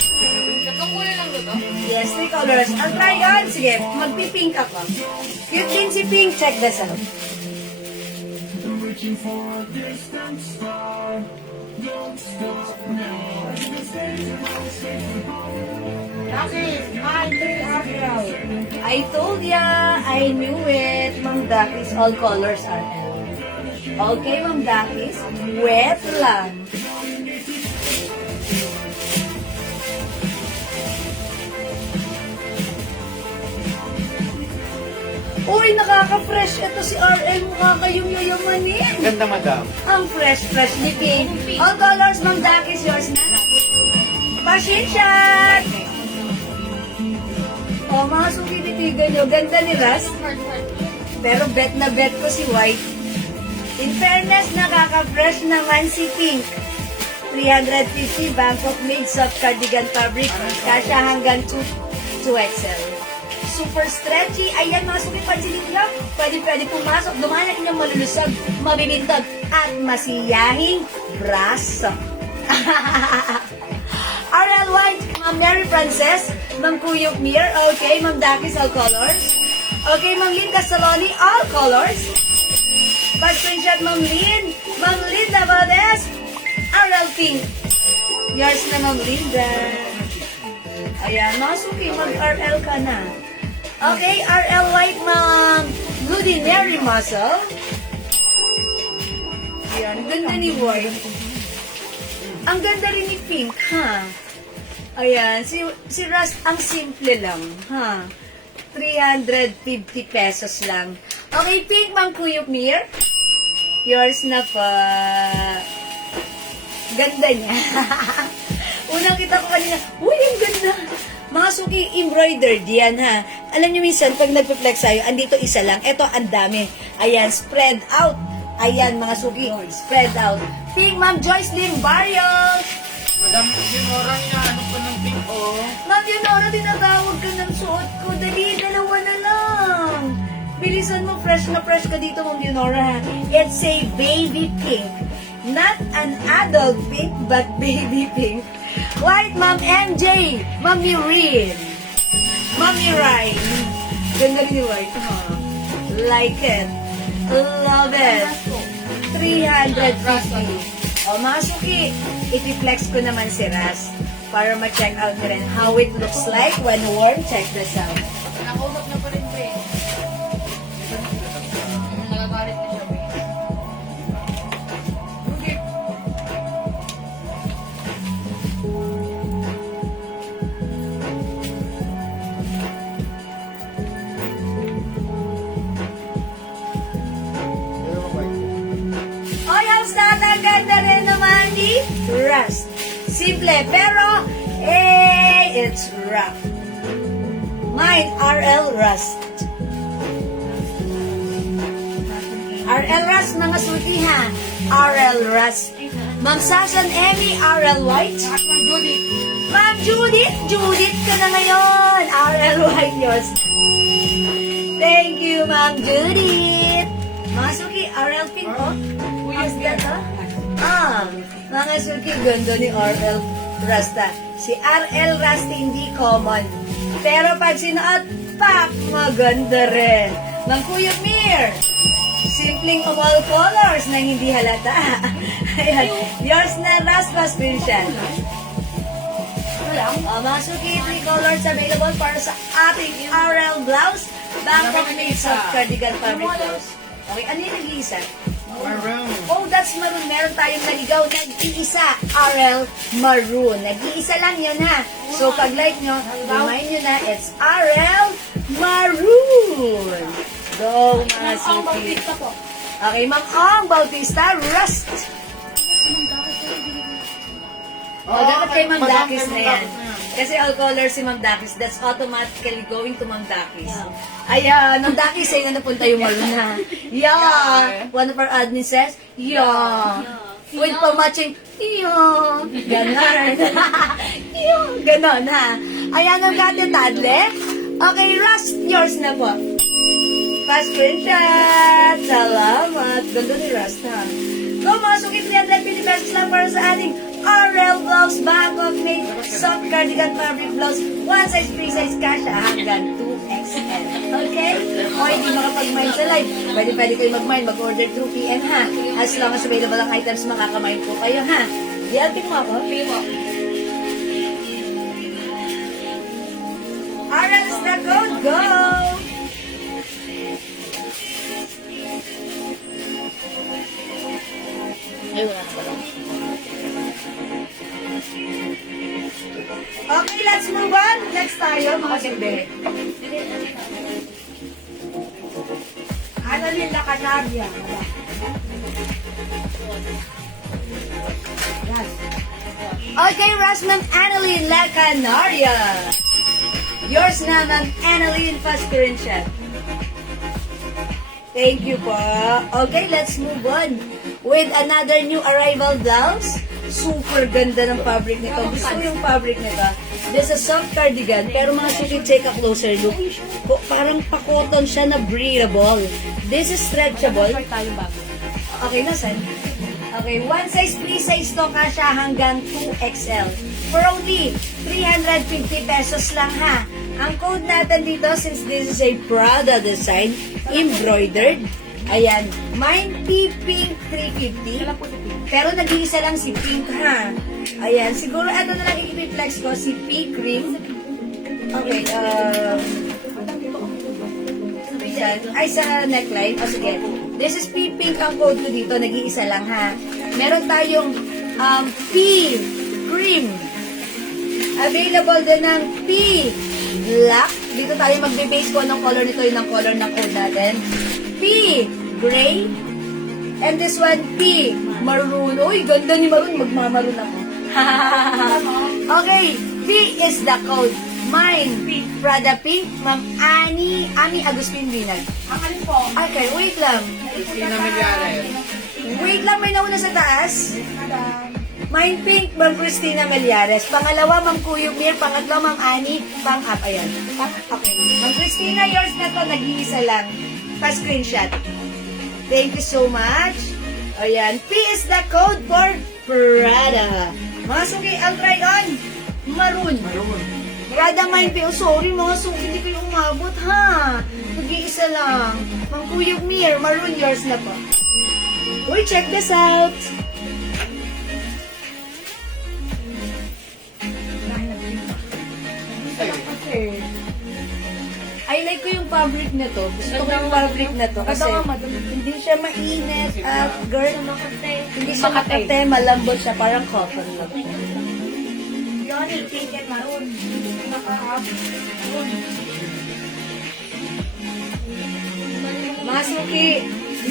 Tatlong kulay lang dito. Yes, 3 colors. I'll try on. Sige, magpipink ako. Cute din si Pink. Check this out. I told ya, I knew it. Ma'am Dakis, all colors are L. Okay, Ma'am Dakis, wet lang. Uy, nakaka-fresh ito si RL. Mukha kayong yayamanin. Ganda, madam. Ang fresh ni Pink. All colors, Ma'am Dakis, yours na. Pasensya! O, mga sukititigan nyo, ganda ni Ras. Pero bet na bet ko si White. In fairness, nakaka-fresh naman si Pink. 350 Bangkok made soft cardigan fabric. Kasya hanggang 2XL. Super stretchy. Ayan, mga suki, pansinin nyo. Pwede pumasok. Dumana inyong malulusog, mabibintog, at masiyahing braso. RL White, Ma'am Mary Frances, Ma'am Kuyok Mir, okay, Ma'am Dakis, all colors. Okay, Ma'am Lynn Castelloni, all colors. Pag-screenshot, Ma'am Linda Valdez, RL Pink. Yours na, Ma'am Linda. Ayan, mga suki, mag-RL ka na. Okay, RL White, Ma'am Ludinary Muscle. Ayan, ganda ni White. Ang ganda rin ni Pink, ha? Ayan, si Rust, ang simple lang, ha? 350 pesos lang. Okay, Pink, Ma'am Kuyok Mir. Yours na pa. Ganda niya. Unang kita ko kanina, uy, ang ganda. Mga suki, embroidered yan, ha? Alam niyo minsan, pag nagpe-flex tayo, andito isa lang. Ito, ang dami. Ayan, spread out. Ayan, mga suki, spread out. Pink, Ma'am Joyce Lim Barrios. Madam, sinura niya. Ano pa ng pink, oh? Ma'am Yunora, tinatawag ka ng suot ko. Dali, dalawa na lang. Bilisan mo, fresh na fresh ka dito, Ma'am Yunora. It's a baby pink. Not an adult pink, but baby pink. White, Ma'am MJ. Ma'am Irene. Ma'am Irene. Ganda rin ni White, ha? Like it. Love it. 350. O, mga suki, iti-flex ko naman si Ras para ma-check out nyo rin how it looks like when warm. Check this out. Nakausap na pa rin ko eh. Nagagalit na siya. Okay. Oy, ang ang ganda rin naman ni Rust. Simple, pero, it's rough. Mine, RL Rust. RL Rust, mga suti ha. RL Rust. Ma'am Sasan Emmy, RL White. Ma'am Judith ka na ngayon. RL White, yours. Thank you, Ma'am Judith. Mga suki, RL Pink, oh. Ang ganda. Mga suki, ganda ni RL Rasta. Si RL Rasta hindi common. Pero pag sinuot, pak, maganda rin. Mang Kuya Mir, simpleng all colors na hindi halata. Ayan. Yours na Raspa screenshot. Mga suki, 3 colors available para sa ating RL blouse. Bangkok made soft cardigan fabric blouse. Okay, ano yung nag-iisa? Maroon. Oh, that's maroon. Meron tayong naligaw. Nag-iisa. RL Maroon. Nag-iisa lang yun, ha? So, pag like nyo, remind nyo na, it's RL Maroon. Go, mga suki. Okay, Ma'am Ong Bautista, Rust. Oh, dapat kay Ma'am Dakis na yan. Kasi all colors si Ma'am Dakis, that's automatically going to Ma'am Dakis. Ayan, Ma'am Dakis, sa'yo na napunta yung maroon na. Yeah. One of our admin says, yeah. With pa-matching, yeah. Ganon. Yeah. Ganon, ha. Ayan ang Kate Tadle. Okay, Rust, yours na po. Fast screenshot. Salamat. Ganda ni Rust, ha. Go, mga suki, 350 pesos lang para sa ating RL Blouse Bangkok made soft cardigan fabric blouse. One size, free size kasha hanggang 2XL. Okay? O hindi makapag-mine sa live. Pwede kayo mag-mine. Mag-order through PN, ha? As long as available ang items, makaka-mine po kayo, ha? Yelpin mo ako? RL is the code. Go! Okay, let's move on. Next tayo, mga sinde. Ano nila kanabya? Okay, Ras, Ma'am Annalyn La Canaria. Yours na, Ma'am Annalyn, first screenshot. Thank you po. Okay, let's move on with another new arrival blouse. Super ganda ng fabric nito. Gusto ko yung fabric nito. This is a soft cardigan, pero mga suki, take a closer look. Parang pa-cotton siya na breathable. This is stretchable. Okay, nasan? Okay, one size, free size to kasha hanggang 2XL. For only 350 pesos lang, ha. Ang code natin dito, since this is a Prada design, embroidered. Ayan, mine P-Pink 350. Pero nag-iisa lang si Pink, ha. Ayan, siguro ano na lang i-reflex ko, si P-Cream. Okay, yan. Ay, sa neckline. O, sige. This is P-Pink ang code ko dito. Nag-iisa lang, ha. Meron tayong P-Cream. Available din ng P-Black. Dito tayo magbe-base ko anong color nito. Yun ang color ng code natin. P-Gray. And this one, P-Maroon. Uy, ganda ni Maroon. Magmamaroon ako. Okay. P is the code. Mine, Prada Pink, Ma'am Ami Agustin Binag. Ang alin po? Okay, wait lang. Christina Millares. Wait lang, may nauna sa taas. Mine Pink, Ma'am Christina Millares. Pangalawa, Ma'am Kuyumir. Pangatlo, Ma'am Ani. Pang-up, ayan. Okay. Ma'am Christina, yours na to. Nag-iisa lang. Pa-screenshot. Thank you so much. Ayan. P is the code for Prada. Mga suki, I'll try on. Maroon. Prada Mine P. Oh, sorry mga suki, hindi kayo umabot, ha. Nag-iisa lang. Ma'am Kuyumir, Maroon, yours na po. Uy, check this out. I like ko yung fabric na to. Gusto ko yung fabric na to kasi hindi siya mainit at girl, hindi siya makate, malambot siya, parang cotton lang siya. Yun, yung pink and maroon. Mga suki,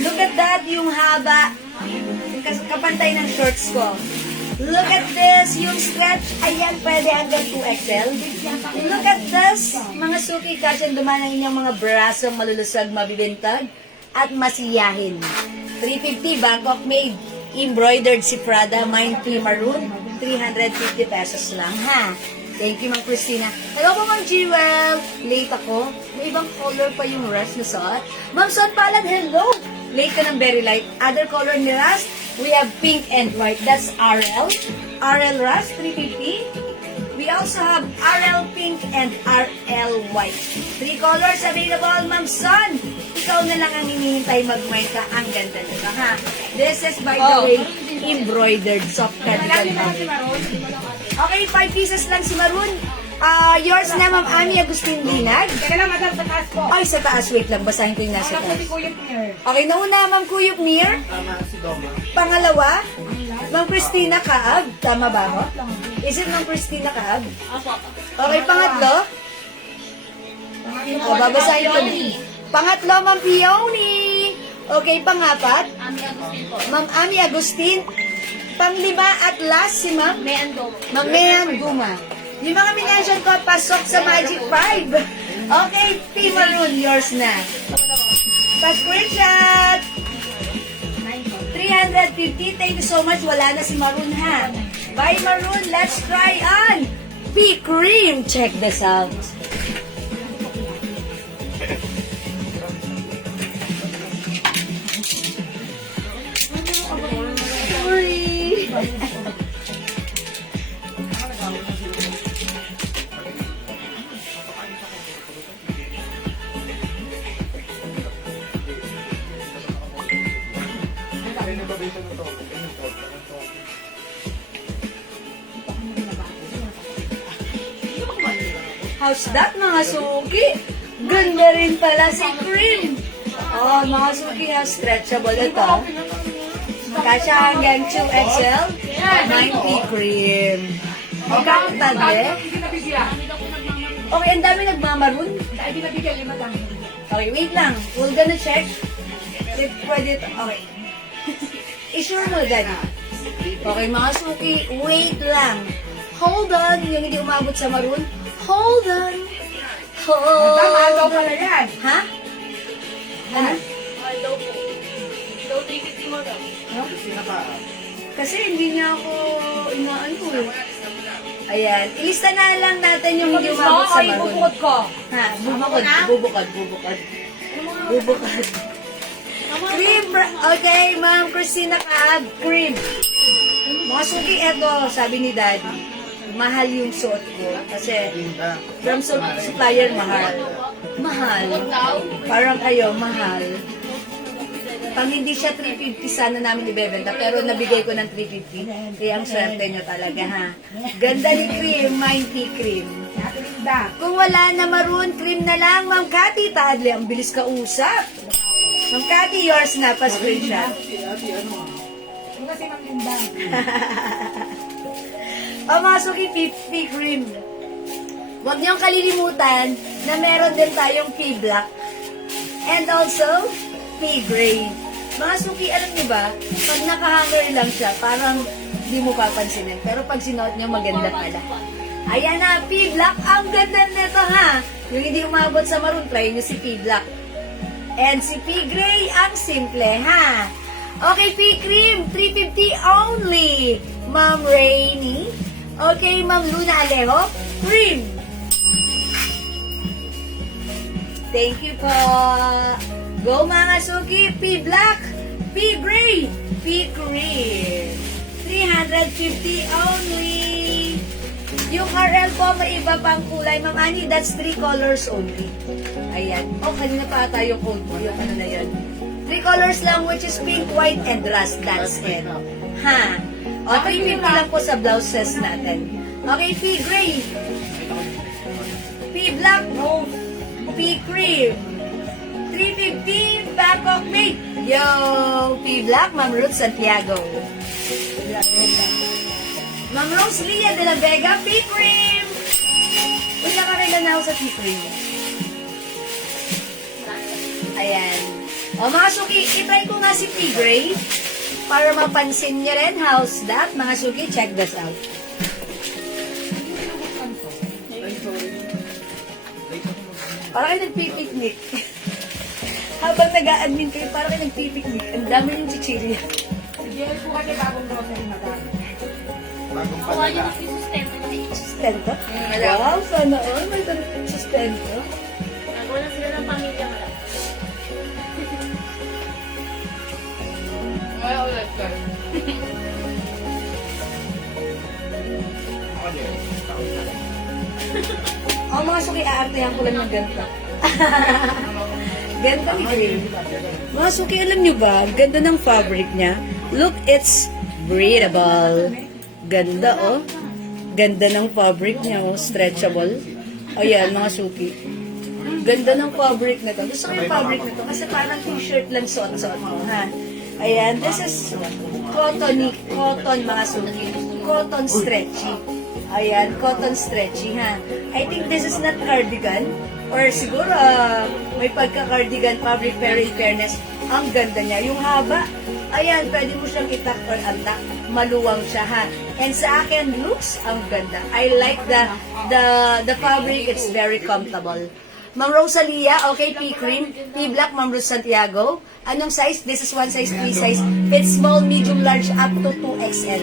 look at that, yung haba. Kapantay ng shorts ko. Look at this, yung stretch, ayan, pwede hanggang 2XL. Look at this, mga suki, kasi dumaan ang inyong mga braso, malulusag, mabibintag, at masiyahin. 350, Bangkok made, embroidered si Prada, Mine P Maroon, 350 pesos lang, ha? Thank you, Ma'am Christina. Hello po, Ma'am Jewel. Late ako. May ibang color pa yung rush na suot. Ma'am Son Palad, hello. Late ka ng very light. Other color ni Rust, we have pink and white. That's RL. RL Rust, 350. We also have RL pink and RL white. 3 colors available, Ma'am Son. Ikaw na lang ang hinihintay mag-mine ka. Ang ganda nito, ha? This is, by the way, embroidered soft cardigan fabric. Okay, 5 pieces lang si Maroon. Yours na, Ma'am Ami Agustin Linag. Teka lang, madam, sa taas po. Ay, sa taas. Wait lang, basahin ko yung nasa Anak ko si taas. Kuya Pierre. Okay, nauna, Ma'am Kuyuk Mir. Pangalawa, Ma'am Christina Kaag. Tama ba ako? Is it Ma'am Christina Kaag? Okay, pangatlo. Babasahin ko. Pangatlo, Ma'am Peony. Okay, pangapat. Ma'am Ami Agustin. Panglima at last si Ma'am Ma'am Mehan Guma. Yung mga minention ko, pasok sa Magic 5. Okay, P. Maroon, yours na. Pa-screenshot! 350, thank you so much. Wala na si Maroon, ha? Bye, Maroon. Let's try on P-Cream. Check this out. Sorry. How's that, mga suki? Ganda rin pala si Cream. Oh, mga suki, ha, stretchable ito. Kasha hanggang 2XL. 90 Cream. Magkano tali? Okay, ang dami nagmamaroon. Ay, binabigyan ni madam. Okay, wait lang. We're gonna check. If pwede ito. Okay. I-sure mo, Daddy. Okay, mga suki, wait lang. Hold on. Yung hindi umabot sa maroon. Hold on. Hold Madam, daw on. pala yan. Ha? Ano? Kasi hindi niya ako inaano eh. Ayan. Ilista na lang natin yung hindi umabot sa Ay, maroon. bubukod ko. Ha? Bubukod. Bubukod. Bubukod. Bubukod. Cream. Okay, Ma'am Christina Kaag. Cream. Mga suki, eto, sabi ni Daddy. Mahal yung suot ko. Kasi, from supplier, mahal. Mahal. Parang kayo, mahal. Pag hindi siya 350, sana namin ibebenta. Pero nabigay ko ng 350. Kaya ang swerte nyo talaga, ha? Ganda ni Cream, Mighty Cream. Kung wala na maroon, cream na lang, Ma'am Cathy Tadley. Ang bilis ka usap. Ma'am Cathy, yours na, pa-screenshot. Yung kasi Ma'am Linda. Pamasok yung P Cream. Huwag niyong kalilimutan na meron din tayong P-Black. And also, P-Gray. Mga suki, alam niyo ba, pag nakahanger lang siya, parang di mo papansinin. Pero pag sinuot niyo, maganda pala. Ayan na, P-Black. Ang ganda nito, ha? Yung hindi umabot sa maroon, try niyo si P-Black. And si P-Gray, ang simple, ha? Okay, P-Cream, 350 only. Ma'am Rainy. Okay, Ma'am Luna Alejo. Cream. Thank you po. Go mga suki. P-Black, P-Gray, P-Cream. 350 only. Yung RL po, may iba pang kulay. Ma'am Annie, that's 3 colors only. Ayan. Oh, kanina pa ata yung code mo. Yung ano na yan. 3 colors lang, which is pink, white, and rust. That's it. Ha? O, 350 lang po sa blouses natin. Okay, P-Gray. P-Black. No. P-Cream. 350, Bangkok mate. Yo, P-Black, Ma'am Ruth Santiago. Ma'am Rose Lia de la Vega, P-Cream. Uy, nakakailan na ako sa P-Cream. Ayan. O mga suki, itry ko nga si P-Gray para mapansin niyo rin. How's that? Mga suki, check this out. Parang kayo nagpipiknik. Habang nag-a-admin kayo, parang kayo nagpipiknik. Ang dami yung chichirya. Yes po kasi bagong grocery, madam. Sustento? Wow, sana all. May sustento. Wala sila ng pamilya mo lang. Wala ulit ka. Mga suki, aartayan ko lang ng ganito. Ganda ni Green. Mga suki, alam nyo ba, ganda ng fabric niya. Look, it's Breathable. Ganda, oh. Ganda ng fabric niya, oh. Stretchable. Ayan, mga suki. Ganda ng fabric na to. Gusto ko yung fabric na to kasi parang t-shirt lang suot-suot mo, ha? Ayan, this is cotton mga suki. Cotton stretchy. Ayan, cotton stretchy, ha? I think this is not cardigan. Or siguro, may pagka-cardigan fabric, pero in fairness, ang ganda niya. Yung haba, ayan, pwede mo siyang itak or antak. Maluwang siya, ha? And sa akin, looks, ang ganda. I like the fabric, it's very comfortable. Ma'am Rosalia, okay, P-cream, P-black, Ma'am Ruth Santiago. Anong size? This is one size, 3 size. It's small, medium, large, up to 2XL.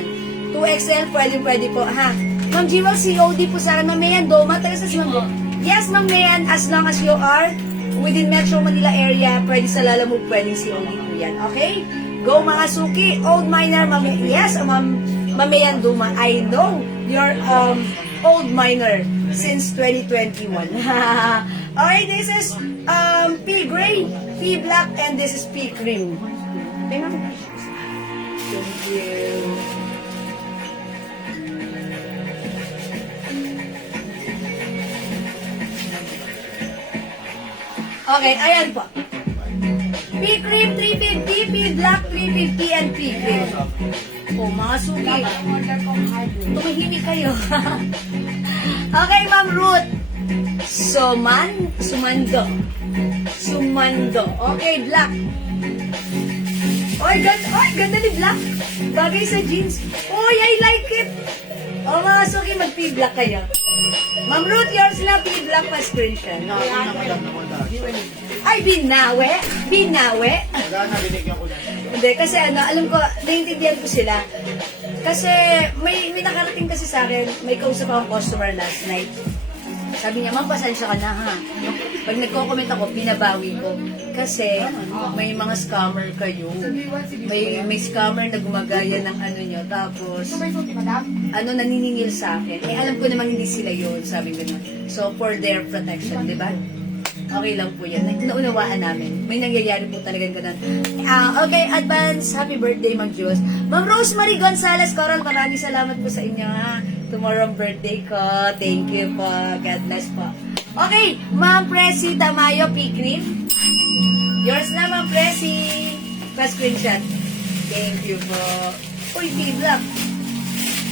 2XL, pwede po, ha? Ma'am Jewel, COD po sa akin. Ma'am Mayan, Doma, taga sa Ma'am. Yes, Ma'am Mayan, as long as you are within Metro Manila area, pwede sa Lalamove, pwedeng COD po yan, okay? Go mga suki, old miner, Ma'am. Yes, Ma'am Mayan, Doma. I know you're old miner since 2021. Okay, this is P gray, P black, and this is P cream. Thank you. Okay, ayan po. P cream 350, P black 350, and P cream. O, mga suki. Tumihimik kayo. Okay, Ma'am Ruth. Sumando. Okay, black. Oy, ganda ni black. Bagay sa jeans. Oy, I like it. O, mga suki, mag-P-black kayo. Ma'am Ruth, yours na P-black pa screenshot. Ay, binawe. Hindi, kasi alam ko, naiintindihan ko sila. Kasi may nakarating kasi sa akin, may kausap akong customer last night. Sabi niya, ma'am, pasensya ka na, ha? Pag nagko-comment ako, binabawi ko. Kasi may mga scammer kayo. May scammer na gumagaya ng ano nyo. Tapos, naniningil sa akin. Alam ko naman hindi sila yun, sabi ko nun. So, for their protection, di ba? Okay lang po yan. Naunawaan namin. May nangyayari po talagang ganun. Okay, advance. Happy birthday, Ma'am Jules. Ma'am Rosemary Gonzalez Coral, maraming salamat po sa inyo, ha? Tomorrow birthday ko. Thank you po. God bless po. Okay, Ma'am Presi Tamayo, P-cream. Yours na, Ma'am Presi. Pa-screenshot. Thank you po. Uy, P-black.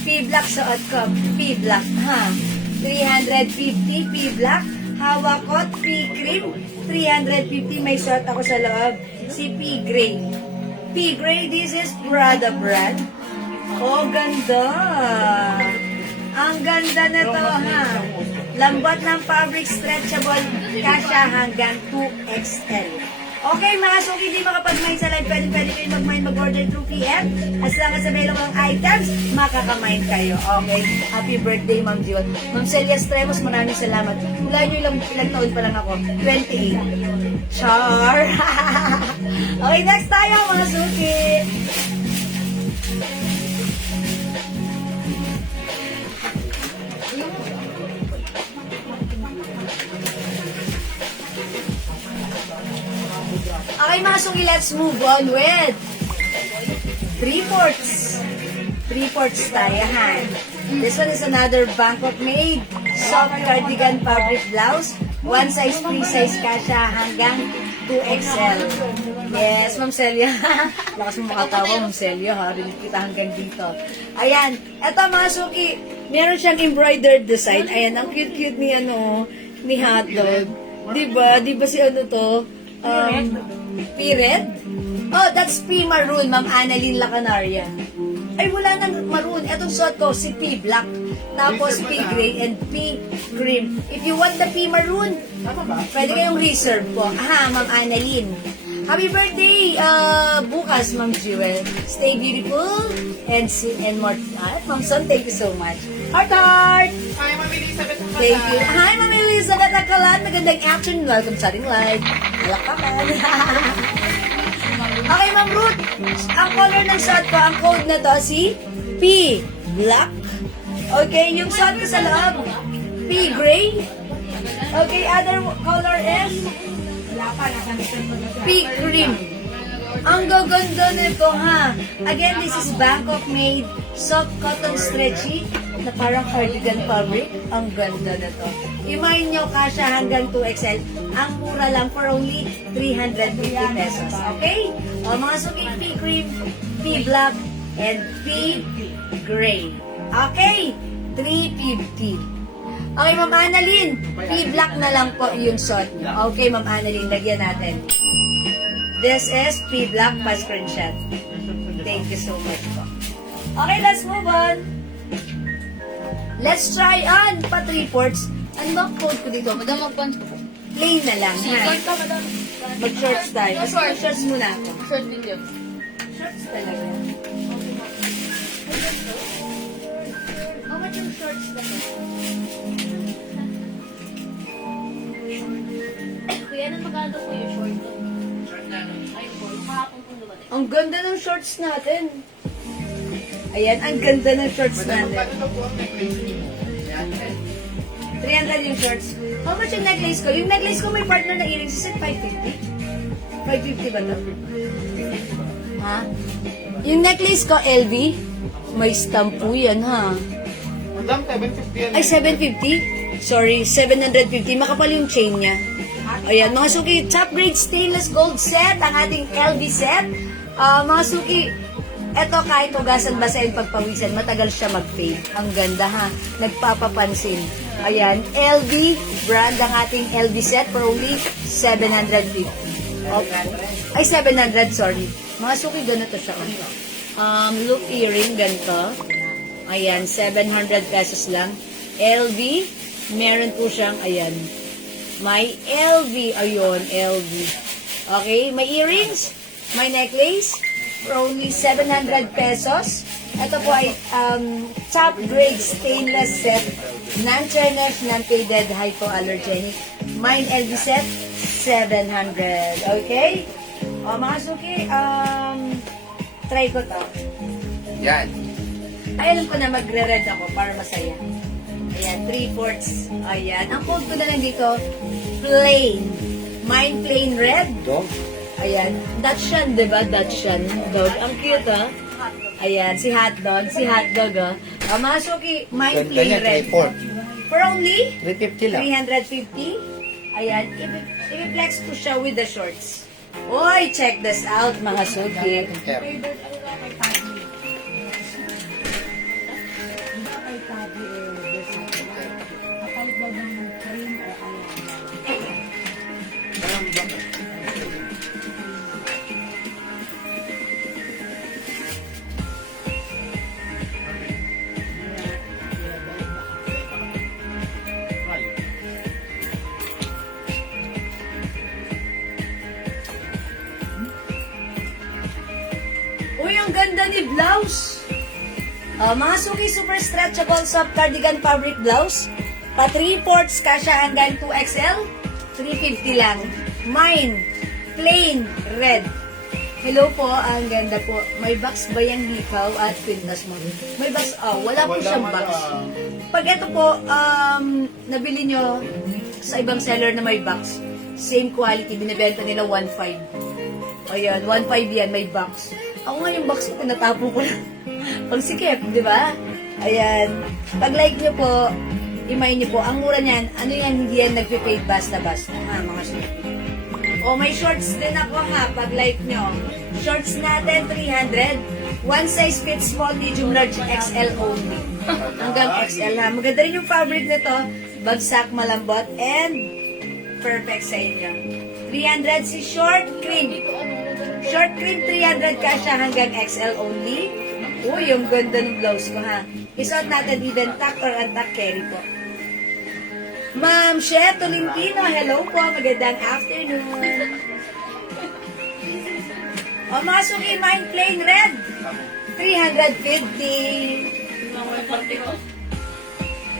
P-black sa outcome. P-black, ha? 350 P-black. Hawak ko, P-cream, 350. May short ako sa loob. Si P-gray. P-gray, this is Prada brand. Oh, ganda. Ang ganda na to, ha? Lambot ng fabric, stretchable, kasya hanggang 2XL. Okay, mga suki, hindi makapag-mine sa live. Pwede kayo mag-mine, mag-order through PM. As long as available ang items, makaka-mine kayo. Okay? Happy birthday, Ma'am Jewel. Ma'am Celia Stremos, maraming salamat. Mula nyo ilang taon pa lang ako. 28. Char! Okay, next tayo, mga suki. Okay, mga suki, let's move on with 3/4. 3/4 tayo, ha? This one is another Bangkok made soft cardigan fabric blouse. One size, 3 size kasha hanggang 2XL. Yes, Ma'am Celia. Lakas mo makatawa, Ma'am Celia, ha? Rinig kita hanggang dito. Ayan. Eto, mga suki, meron siyang embroidered design. Ayan, ang cute-cute ni, ni hotdog. Diba? Diba si to? P-red? Oh, that's P-maroon, Ma'am Annalyn Lacanaria. Ay, wala nang maroon. Etong suot ko, si P-black. Tapos P-gray and P-cream. If you want the P-maroon, pwede kayong reserve po. Ha, Ma'am Annalyn. Happy birthday bukas, Ma'am Jewel. Stay beautiful and more. Ma'am Son, thank you so much. Heart, heart! Hi, Ma'am Elizabeth. Thank you. Hi, Ma'am Elizabeth Akalan. Magandang afternoon. Welcome sa ating live. Alakaman. Okay, Ma'am Ruth. Ang color ng shot ko, ang code na to, si P Black. Okay, yung shot ko sa loob, P Gray. Okay, other color is P Cream. Ang gaganda nito, ha? Again, this is Bangkok made soft cotton stretchy na parang cardigan fabric. Ang ganda na to. Imayin nyo, kasha hanggang 2XL. Ang mura lang for only 350 pesos. Okay? O, mga suki, pea cream, pea black, and pea gray. Okay? 350. Okay, Ma'am Annalyn, pea black na lang po yung suot niyo. Okay, Ma'am Annalyn, lagyan natin. This is pea black pa screenshot. Thank you so much po. Okay, let's move on. Let's try on pa 3/4. Ano ba code ko dito? Madam, mag-punch ko po. Plain na lang, ha? Short ka, madam. Mag-shorts tayo. Short. Shorts muna ako. Short video. Shorts talaga. How much yung shorts talaga? Kuya, anong magkano po yung short ko? Ayun po, yung kahapon po dumating. Ang ganda ng shorts natin. Ayan, ang ganda ng shorts natin. 300 yung shorts. How much yung necklace ko? Yung necklace ko may partner na earrings. Is it 550? 550 ba ito? Ha? Yung necklace ko, LV, may stamp po yan, ha? Madam, 750 yan. Ay, 750? Sorry, 750. Makapal yung chain niya. Ayan, mga suki, top grade stainless gold set, ang ating LV set. Mga suki, eto kahit hugasan basahin pagpawisan, matagal siya mag-fade. Ang ganda, ha? Nagpapapansin. Ayan, LV brand ang ating LV set for only 750. Okay. Ay, 700, sorry. Mga suki, doon na to siya. Loop earring, ganito. Ayan, 700 pesos lang. LV, meron po siyang, ayan, may LV, ayun, LV. Okay, may earrings, may necklace, for only 700 pesos. Ito po ay top grade stainless set, non-tarnish, non-faded, hypoallergenic. Mine LV set, 700. Okay? O, mga suki, try ko to. Yan. Ay, alam ko na magre-red ako para masaya. Ayan, 3/4. Ayan. Ang code ko na lang dito, plain. Mine plain red. Dog. Ayan. Dachshund, diba? Dachshund dog. Ang cute, ha? Ayan, si hotdog. Si hotdog, ha? Mga suki, mine Ganda plain niya, red. 3/4. For only 350 lang. 350. Ayan. I-flex ko siya with the shorts. Oy, check this out, mga suki. Favorite, ano na kay Tabi? Hindi ba kay Tabi this kapalit daw ng cream o ano? Uy, ang ganda ni blouse. Mga suki, super stretchable soft cardigan fabric blouse. Pa 3/4 kasha hanggang 2XL. 350 lang. Mine, plain red. Hello po, ang ganda po. May box ba yung hikaw at pintas mo? May box, wala po siyang box. Pag ito po, nabili nyo sa ibang seller na may box, same quality, binibenta nila 1.5. Ayan, 1.5 yan, may box. Ako nga yung box ko, tinatapo ko lang. Pag sikip, di ba? Ayan. Pag like nyo po, imay nyo po, ang mura niyan, ano yan, hindi yan nagpe-fade basta-basta. Ha, mga shorts. O, may shorts din ako ha, pag like nyo. Shorts natin, 300. One size fits small, medium, large, XL only. Hanggang XL ha. Maganda rin yung fabric nito. Bagsak, malambot, and perfect sa inyo. 300 si short cream. Short cream, 300 kasha hanggang XL only. Uy, yung ganda ng blouse ko ha. Isuot natin even tuck or untuck carry po. Ma'am She Tolentino, hello po. Magandang afternoon. O, mga suki, mine plain red. 350.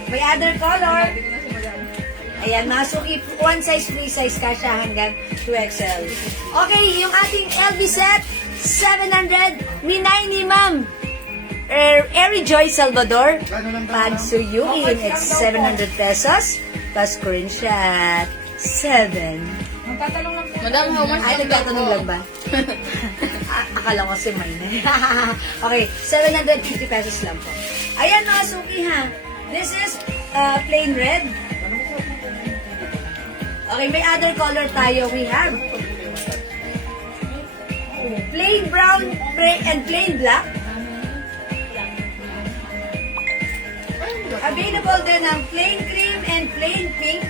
May other color. Ayan, mga suki, one size, free size kasha hanggang 2XL. Okay, yung ating LV set, 700. Ninay ni Ma'am Eri Joy Salvador. Pagsuyuin, it's 700 pesos. Plus screenshot, 7. Magtatanong lang po. Madam, how much? Ay, nagtatanong lang ba? Akala ko si mine. Okay, 750 pesos lang po. Ayan mga suki ha. This is plain red. Okay, may other color tayo. We have plain brown and plain black. Available din ang plain cream and plain pink.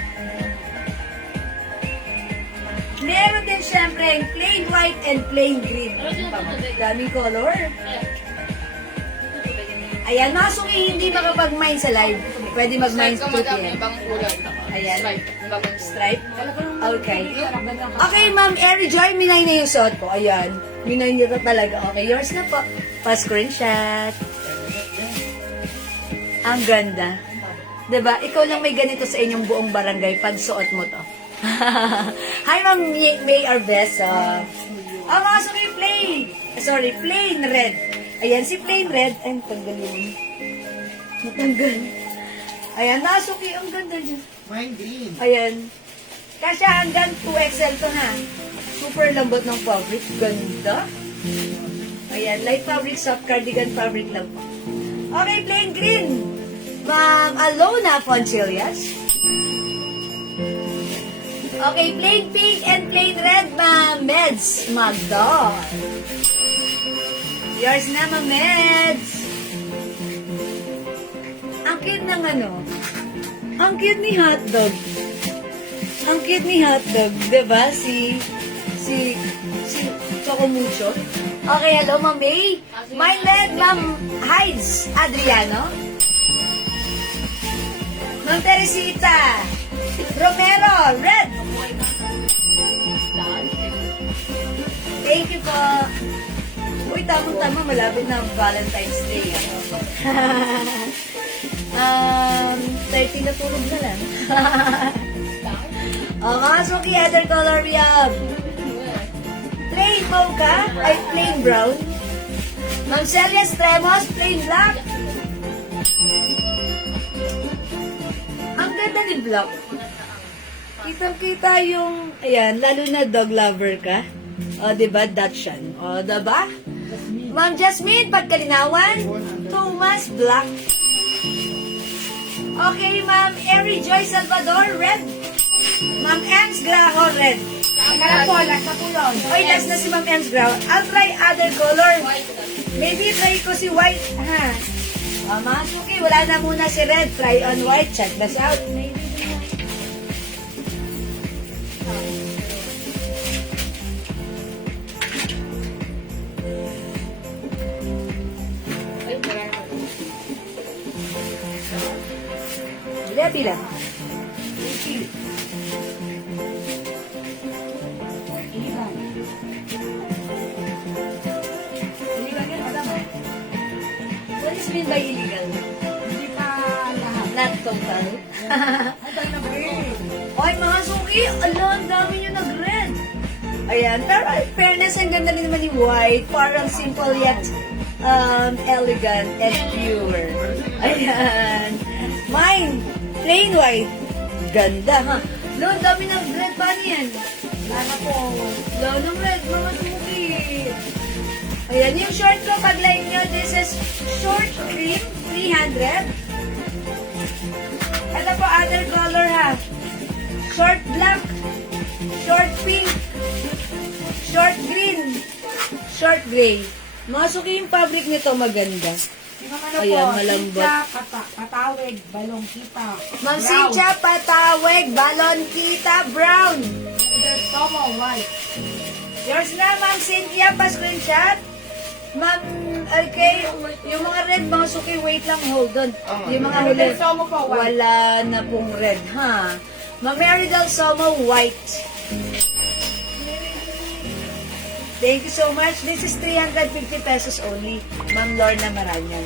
Meron din syempre ang plain white and plain green. Daming color. Ayan, mga suki hindi makapag-mine sa live. Pwede mag-mine sa 2 p.m. Ayan. Stripe? Okay. Okay, Ma'am Eri Joy, minay na yung suot ko. Ayan. Minay niyo na talaga. Okay, yours na po. Pa-screenshot. Ang ganda. Diba? Ikaw lang may ganito sa inyong buong barangay pag suot mo to. Hi, Ma'am May Arbesa. Oh, mga suki, plain red. Ayan, si plain red. Ay, tanggal yun. Natanggal. Ayan, mga suki, ang ganda dyan. Mine green. Ayan. Kasi hanggang 2XL to ha. Super lambot ng fabric. Ganda. Ayan, light fabric, soft cardigan fabric lang po. Okay, plain green. Ma'am Alona Foncillas. Okay, plain pink and plain red, Ma'am Meds Magdor. Yours na, Ma'am Meds. Ang cute ng ano? Ang cute ni hotdog. Ang cute ni hotdog, diba? Si Chocomucho. Okay, hello, Ma'am May. My red, Ma'am Hides Adriano. Ma'am Teresita Romero, red. Thank you po. Uy, tamang-tama, malapit na ang Valentine's Day. 30 na tulog na lang. Okay, so key other color we have plain mocha, ay plain brown. Ma'am Celia Stremos, plain black. Ang ganda ni black. Kitang-kita yung, ayan, lalo na dog lover ka. O, diba? Dachshund. O, diba? Ma'am Jasmine, Pagkalinawan. Thomas, black. Okay, Ma'am Eri Joy Salvador, red. Ma'am Ems Graho, red. Last na po yun. Oy, last na si Ma'am Ems Graho. I'll try other color. Maybe try ko si white, ha? Mga suki, wala na muna si red. Try on white. Check this out. Maybe. Bilang. Illegal yan, madam. What is mean by illegal? Hindi pa lahat. Not total. Ay, na ba eh? Oy, mga suki, ala, ang dami nyo nag-red. Ayan, pero in fairness, ang ganda rin naman ni white. Parang simple yet elegant and pure. Ayan. Mine, plain white. Ganda, ha? Lo, ang dami ng red. Paano yan? Sana po. Lo, ng red, mga suki. Ayan, yung short ko, pag-line nyo, this is short cream, 300. Ito po, other color, ha? Short black, short pink, short green, short gray. Mga suki, yung fabric nito maganda. Yung ano Ayan, po, malambot. Sincha, Patawig, Balong Kita. Ma'am Sincha, Pataweg, Balon Kita, Brown. There's Tomo, white. Yours na, Ma'am Cynthia, pa-screenshot. Ma'am, okay, yung mga red, mga suki, wait lang, hold on. Yung mga huli, Del Somo po, white. wala na pong red, ha? Ma'am Mary Del Somo, white. Thank you so much. This is 350 pesos only. Ma'am Lorna Maranyan.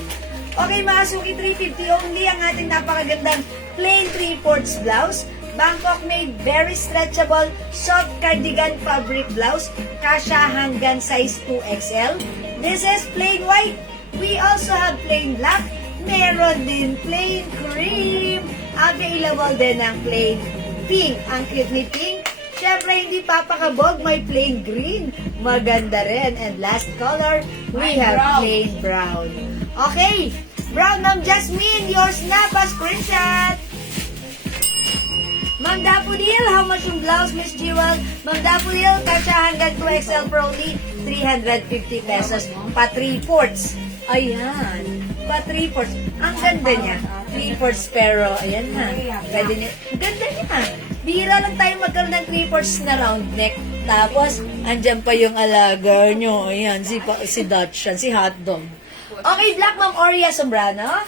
Okay, mga suki, 350 only ang ating napakagandang plain 3/4 blouse. Bangkok made, very stretchable, soft cardigan fabric blouse. Kasha hanggang size 2XL. This is plain white. We also have plain black. Meron din plain cream. Available din ang plain pink. Ang cute ni pink. Siyempre, hindi papakabog, may plain green. Maganda rin. And last color, we have plain brown. Okay, brown, Ma'am Jasmine, yours na pa screenshot. Ma'am Daffodil, how much yung blouse, Miss Jewel? Ma'am Daffodil, kasya hanggang 2XL for only 350 pesos. Pa 3/4. Ayan. Pa 3/4. Ang ganda niya. 3/4 pero, ayan na. Pwede niya. Ang ganda niya. Bihira lang tayo magkaroon ng 3/4 na round neck. Tapos, andyan pa yung alaga nyo. Ayan, si Dutch, si Hotdog. Okay, Black Ma'am Oria Sombrano.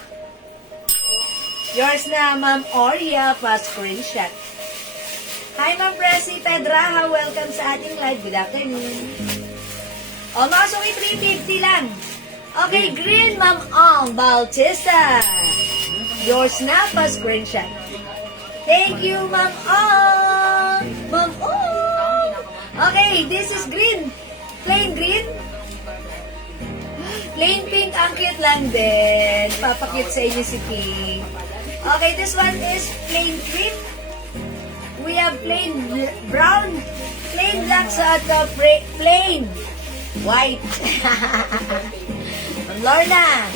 Yours na, Ma'am Oria, pa screenshot. Hi, Ma'am Presi Pedraha. Welcome sa ating live. Good afternoon. O, mga suki, 350 lang. Okay, green, Ma'am Ong Bautista. Yours na, pa screenshot. Thank you, Ma'am Ong. Ma'am Ong. Okay, this is green. Plain green. Plain pink, ang cute lang din. Papakute sa inyo si Pink. Okay, this one is plain cream. We have plain brown, plain black sa ato, plain white. Ang Lorna,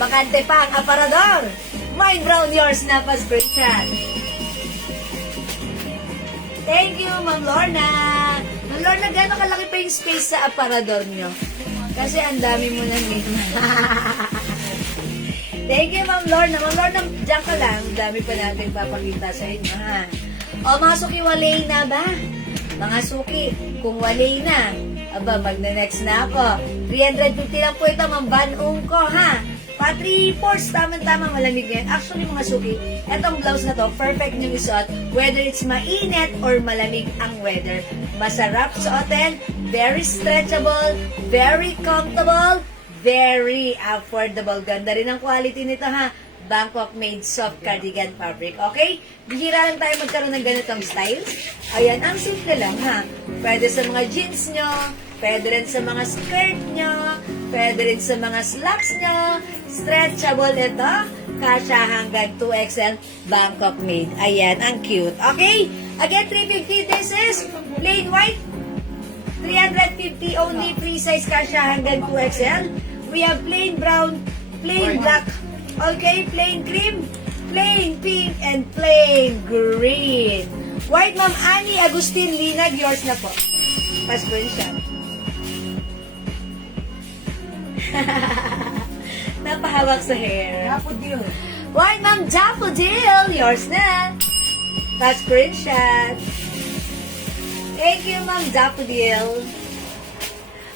bakante pa ang aparador. Mine brown, yours na pa screenshot. Thank you, Ma'am Lorna. Ma'am Lorna, gano'ng kalaki pa yung space sa aparador nyo? Kasi ang dami mo na nito. Thank you, Ma'am Lorna. Ma'am Lorna, dyan ka lang. Dami pa natin papakita sa inyo, ha? O, mga suki, walay na ba? Mga suki, kung walay na, aba, magna-next na ako. 350 lang po ito, Ma'am Banong ko, ha? Pa 3/4, tama-tama, malamig yan. Actually, mga suki, etong blouse na to, perfect nyo isuot, whether it's mainit or malamig ang weather. Masarap suotin, very stretchable, very comfortable, very affordable. Ganda rin ang quality nito, ha? Bangkok made soft cardigan fabric. Okay? Bihira lang tayo magkaroon ng ganitong style. Ayan, ang simple lang, ha? Pwede sa mga jeans nyo, pwede rin sa mga skirt nyo, pwede rin sa mga slacks nyo. Stretchable ito. Kasya hanggang 2XL Bangkok made. Ayan, ang cute. Okay? Again, 350. This is plain white. 350 only, free size, kasya hanggang 2XL. We have plain brown, plain black, okay, plain cream, plain pink, and plain green. White, Ma'am Annie Agustin Linag, yours na po. Pa-screenshot. Napahawak sa hair. Daffodil. White, Ma'am Daffodil, yours na. Pa-screenshot. Thank you, Ma'am Daffodil.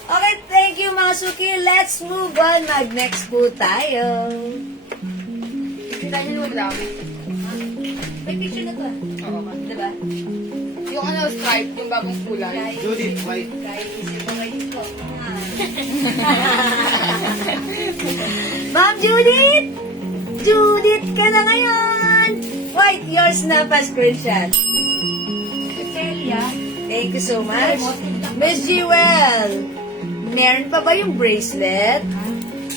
Okay, thank you, mga suki. Let's move on. Mag-next po tayo. Kita niyo naman lang. May picture na to. Oo. Diba? Yung ano, stripe, yung bagong kulay. Judith, white. Kahit isip mo kayo ko. Ma'am Judith! Judith ka na ngayon! White, yours na pa screenshot. Celia. Thank you so much. Miss Jewel, meron pa ba yung bracelet?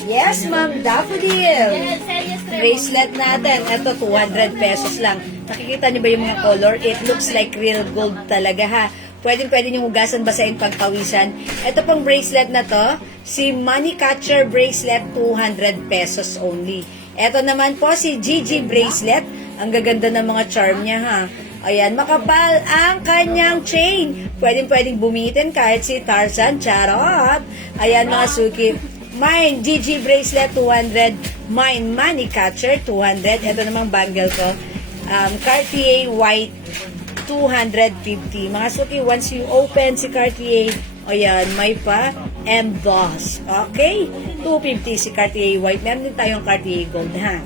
Yes, Ma'am Daffodil. Celia's Bracelet natin. Ito, 200 pesos lang. Nakikita niyo ba yung mga color? It looks like real gold talaga, ha? Pwede nyo hugasan, basahin, pagpawisan. Ito pang bracelet na to, si Money Catcher Bracelet, 200 pesos only. Ito naman po, si Gigi Bracelet. Ang gaganda ng mga charm niya, ha? Ayan, makapal ang kanyang chain. Pwedeng bumitin kahit si Tarzan. Charot! Ayan, mga suki. Mine, Gigi Bracelet, 200. Mine, Money Catcher, 200. Ito namang bangle ko. Cartier White, 250. Mga suki, once you open si Cartier, ayan, may pa emboss. Okay? 250 si Cartier White. Meron din tayong Cartier Gold, ha?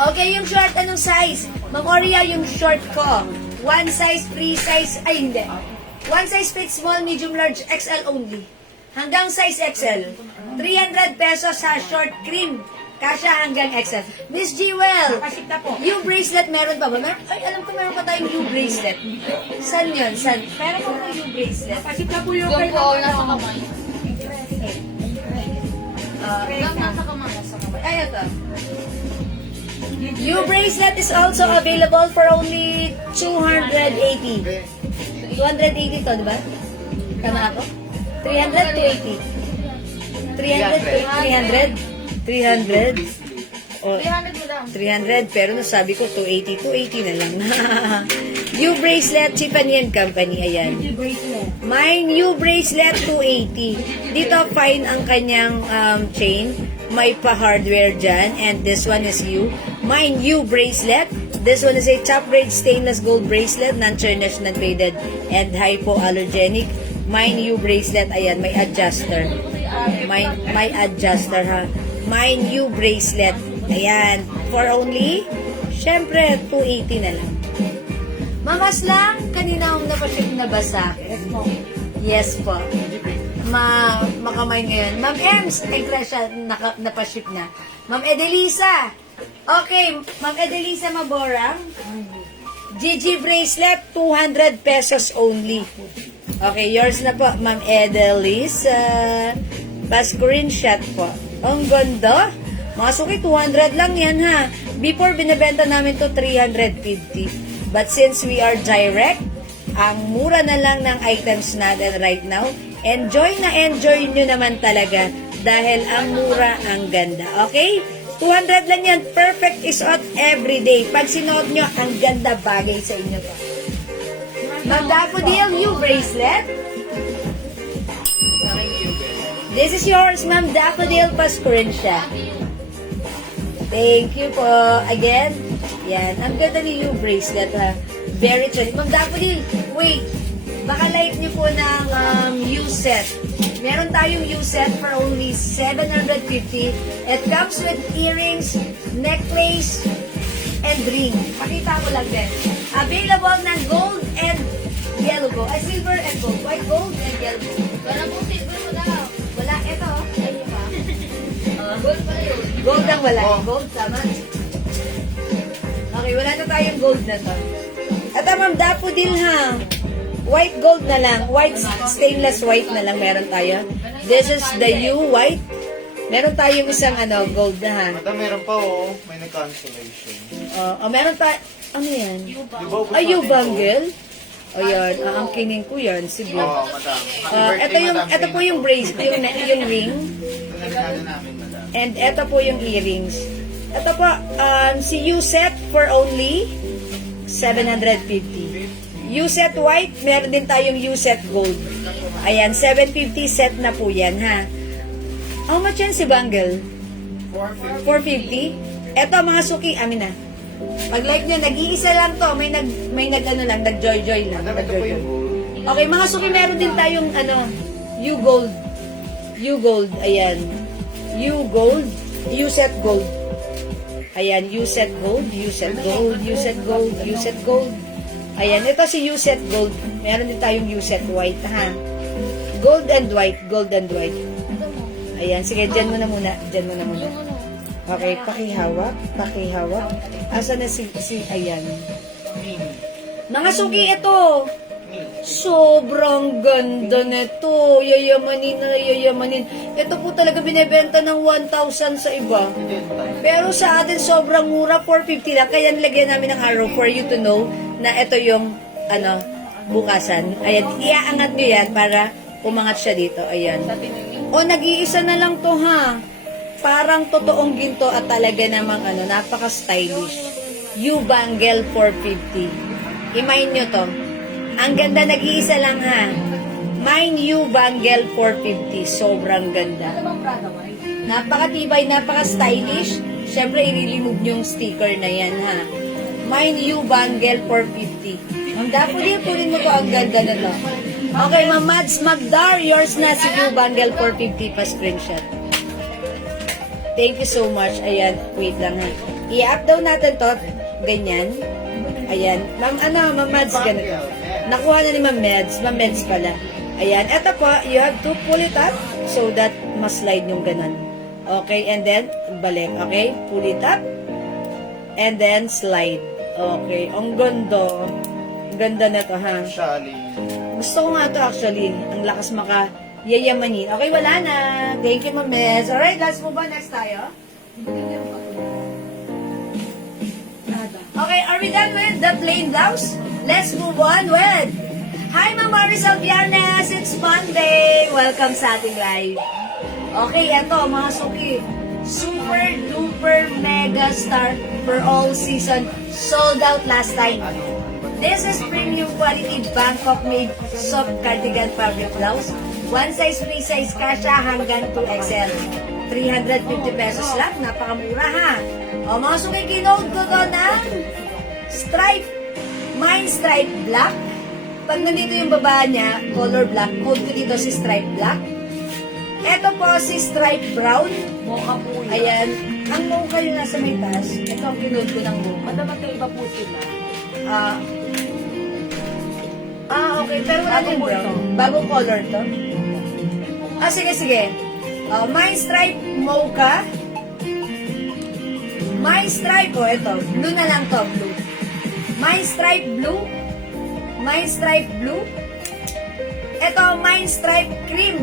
Okay, yung short, anong size? Ma'am Oria, yung short ko. One size, free size, ay hindi. One size fits small, medium, large, XL only. Hanggang size XL. 300 pesos sa short cream. Kasya hanggang XL. Miss Jewel, Kapasip na po. yung bracelet meron pa ba? Ay, alam ko meron pa tayong new bracelet. Saan yun? Saan? Meron pa yung new bracelet. Kapasip na po yung Yung kay po, nasa kamay. Yung Nasa kamay. Ay, ito. New bracelet is also available for only 280. 280 to, di ba? Tama ako? 300 to 80. 300 to 300. 300. O, 300 mo lang. 300, pero nasabi ko 280, 280 na lang. New bracelet, Chip and Yen Company, ayan. bracelet. My new bracelet, 280. Dito, fine ang kanyang chain. May pa-hardware dyan. And this one is my new bracelet. This one is a top grade stainless gold bracelet, non-tarnished, non-faded, and hypoallergenic. My new bracelet, ayan, may adjuster. May adjuster, ha. My new bracelet. Ayan, for only, syempre, 280 na lang. Mamas lang, kanina akong napaship na basa. Yes po. Makamay ngayon. Ma'am Ems, ay siya, napaship na. Ma'am Edelisa. Okay, Ma'am Edelisa Maborang. GG bracelet, 200 pesos only. Okay, yours na po, Ma'am Edelisa. Screenshot po. Ang ganda. Mga suki, 200 lang yan ha. Before, binibenta namin to 350. But since we are direct, ang mura na lang ng items natin right now. Enjoy na enjoy nyo naman talaga dahil ang mura, ang ganda. Okay? 200 lang yan. Perfect isuot everyday. Pag sinuot nyo, ang ganda bagay sa inyo to. Ma'am Daffodil, new bracelet. This is yours, Ma'am Daffodil. Pascurin siya. Thank you po. Again, yan. Ang ganda ni new bracelet, ha. Very trendy. Ma'am Daffodil, wait. Baka like niyo po ng U-set. Meron tayong U-set for only 750. It comes with earrings, necklace, and ring. Pakita ko lang din. Available na gold and yellow gold. Silver and gold. White gold and yellow gold. Wala po silver mo daw. Wala. Ito. Ayun pa. Gold pa yun. Gold lang wala. Gold, tama. Okay, wala na tayong gold na to. Ito, Ma'am Daffodil, ha. White gold na lang. White, stainless white na lang meron tayo. This is the U white. Meron tayong isang gold na, ha. Madam, meron pa oh. May nag-cancellation. Meron tayo. Ano yan? Di ba, ubos Ay, natin U-bangle? O yan, ang kining ko yan, sige. Oo, madam. Ito po yung bracelet, yung ring. Pinagkano namin, madam. And ito po yung earrings. Ito po, si U-set for only 750. U-set white, meron din tayong U-set gold. Ayan, 750 set na po yan, ha. How much yan si Bangle? 450. Ito, mga suki, amin na. Pag like nyo, nag-iisa lang to. May nag-joy-joy lang. Madam, ito po yung gold. Okay, mga suki, meron din tayong, U-gold. U-gold, ayan. U-gold, U-set gold. Ayan, U-set gold, U-set gold, U-set gold, U-set gold. Ayan, ito si U-set gold. Meron din tayong U-set white, ha. Gold and white, gold and white. Ayan, sige, dyan mo na muna. Dyan mo na muna. Okay, pakihawak, pakihawak. Asa na ayan. Mga suki, ito. Sobrang ganda nito. Yayamanin na yayamanin. Ito po talaga binibenta ng 1,000 sa iba. Pero sa atin, sobrang mura, 450 lang. Kaya nilagyan namin ng arrow for you to know na ito yung, bukasan. Ayan, iaangat nyo yan para umangat siya dito. Ayan. O, nag-iisa na lang to, ha. Parang totoong ginto at talaga namang, napaka-stylish. U-bangle 450. Imayin nyo to. Ang ganda, nag-iisa lang, ha. Mine U-bangle 450. Sobrang ganda. Napakatibay, napaka-stylish. Siyempre, i-remove nyo yung sticker na yan, ha. Mine U-bangle 450. Ma'am Daffodil, pulin mo to. Ang ganda na to. Okay, Ma'am Mads Magdar, yours na si U-bangle 450 pa screenshot. Thank you so much. Ayan, wait lang, ha. I-up daw natin to. Ganyan. Ayan. Ma'am Mads, ganito. Nakuha na ni Ma'am Mads pala. Ayan. Ito po, you have to pull it up so that mas-slide yung ganon. Okay, and then, balik. Okay, pull it up. And then, slide. Okay, ang ganda. Ang ganda na to, ha. Shali. Gusto ko nga to actually. Ang lakas yayamanin. Okay, wala na. Thank you, Ma'am Mads. Alright, let's move on. Next tayo. Okay, are we done with the plain blouse? Let's move on with Hi, Ma'am Marisol Viernes! It's Monday! Welcome sa ating live. Okay, eto mga suki. Super duper mega star for all season. Sold out last time. This is premium quality Bangkok made soft cardigan fabric blouse. One size, free size kasha hanggang 2XL. 350 pesos lang. Napakamura ha. O mga suki, kinode ko to ng stripe. Mine stripe black. Pag nandito yung baba niya, color black, code ko dito si stripe black. Ito po si stripe brown. Mocha po yun. Ayan. Ang mocha yung nasa may taas. Ito ang kinode ko ng mocha. Ano magkaiba po sila? Okay. Pero wala din brown. Bagong color to. Sige, sige. My stripe mocha. My stripe, ito. Blue na lang to, blue. My stripe blue. My stripe blue. Ito, my stripe cream.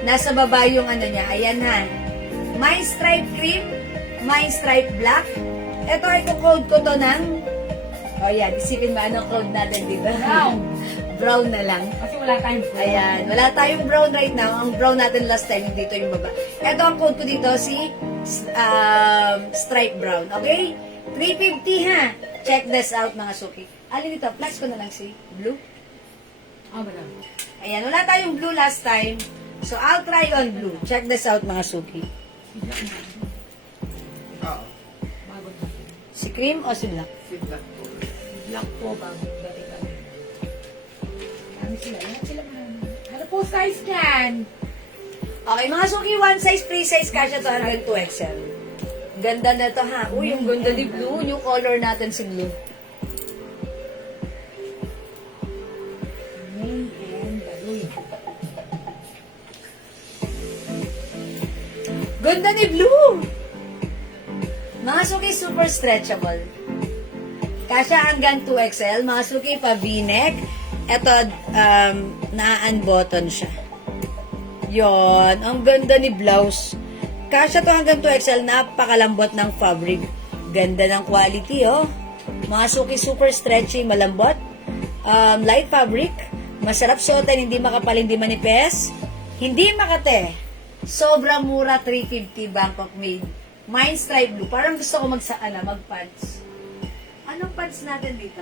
Nasa baba yung ano niya. Ayan ha. My stripe cream. My stripe black. Ito, i-code ko to ng... yan. Isipin mo anong code natin dito. Brown. Brown na lang. Kasi wala tayong brown. Ayan. Wala tayong brown right now. Ang brown natin last time, dito yung baba. Ito ang code ko dito, si stripe brown. Okay? 350 ha. Check this out mga suki. Alin dito? Flash ko na lang si blue. Wala. Ayan. Wala tayong blue last time. So, I'll try on blue. Check this out mga suki. Oo. Bago na. Si cream o si black? Si Black po. Black po, bago dati kami. Kami sila. Lahat sila man. Ano po size niyan? Okay, mga suki, one size, free size kasha to hanggang 2XL. Ganda na to ha. Uy, yung ganda ni blue. Yung color natin si blue. Name and Baloy. Ganda ni blue! Mga suki, super stretchable. Kasha hanggang 2XL. Mga suki, pa V-neck. Ito, na-unbutton siya. Yon, ang ganda ni blouse. Kasha to hanggang 2XL, napakalambot ng fabric. Ganda ng quality, oh. Mga suki, super stretchy, malambot. Light fabric. Masarap suotin, hindi makapal, hindi manipes. Hindi makate. Sobrang mura, 350 Bangkok made. Mine stripe blue. Parang gusto ko mag-pants. Anong pants natin dito?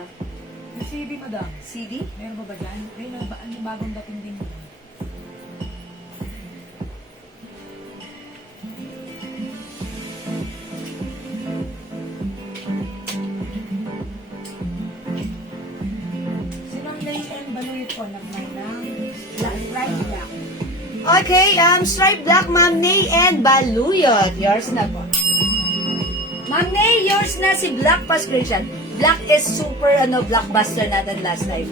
Yung CD, madam. CD? Meron ba ba dyan? Ayun, ano bagong dating din yun? Sinong Name and Baloy po nagmay ng right black? Okay, stripe black, Ma'am Nay and Baluyot. Yours na po. Ma'am Nay, yours na si Black pa screenshot. Black is super, blockbuster natin last time.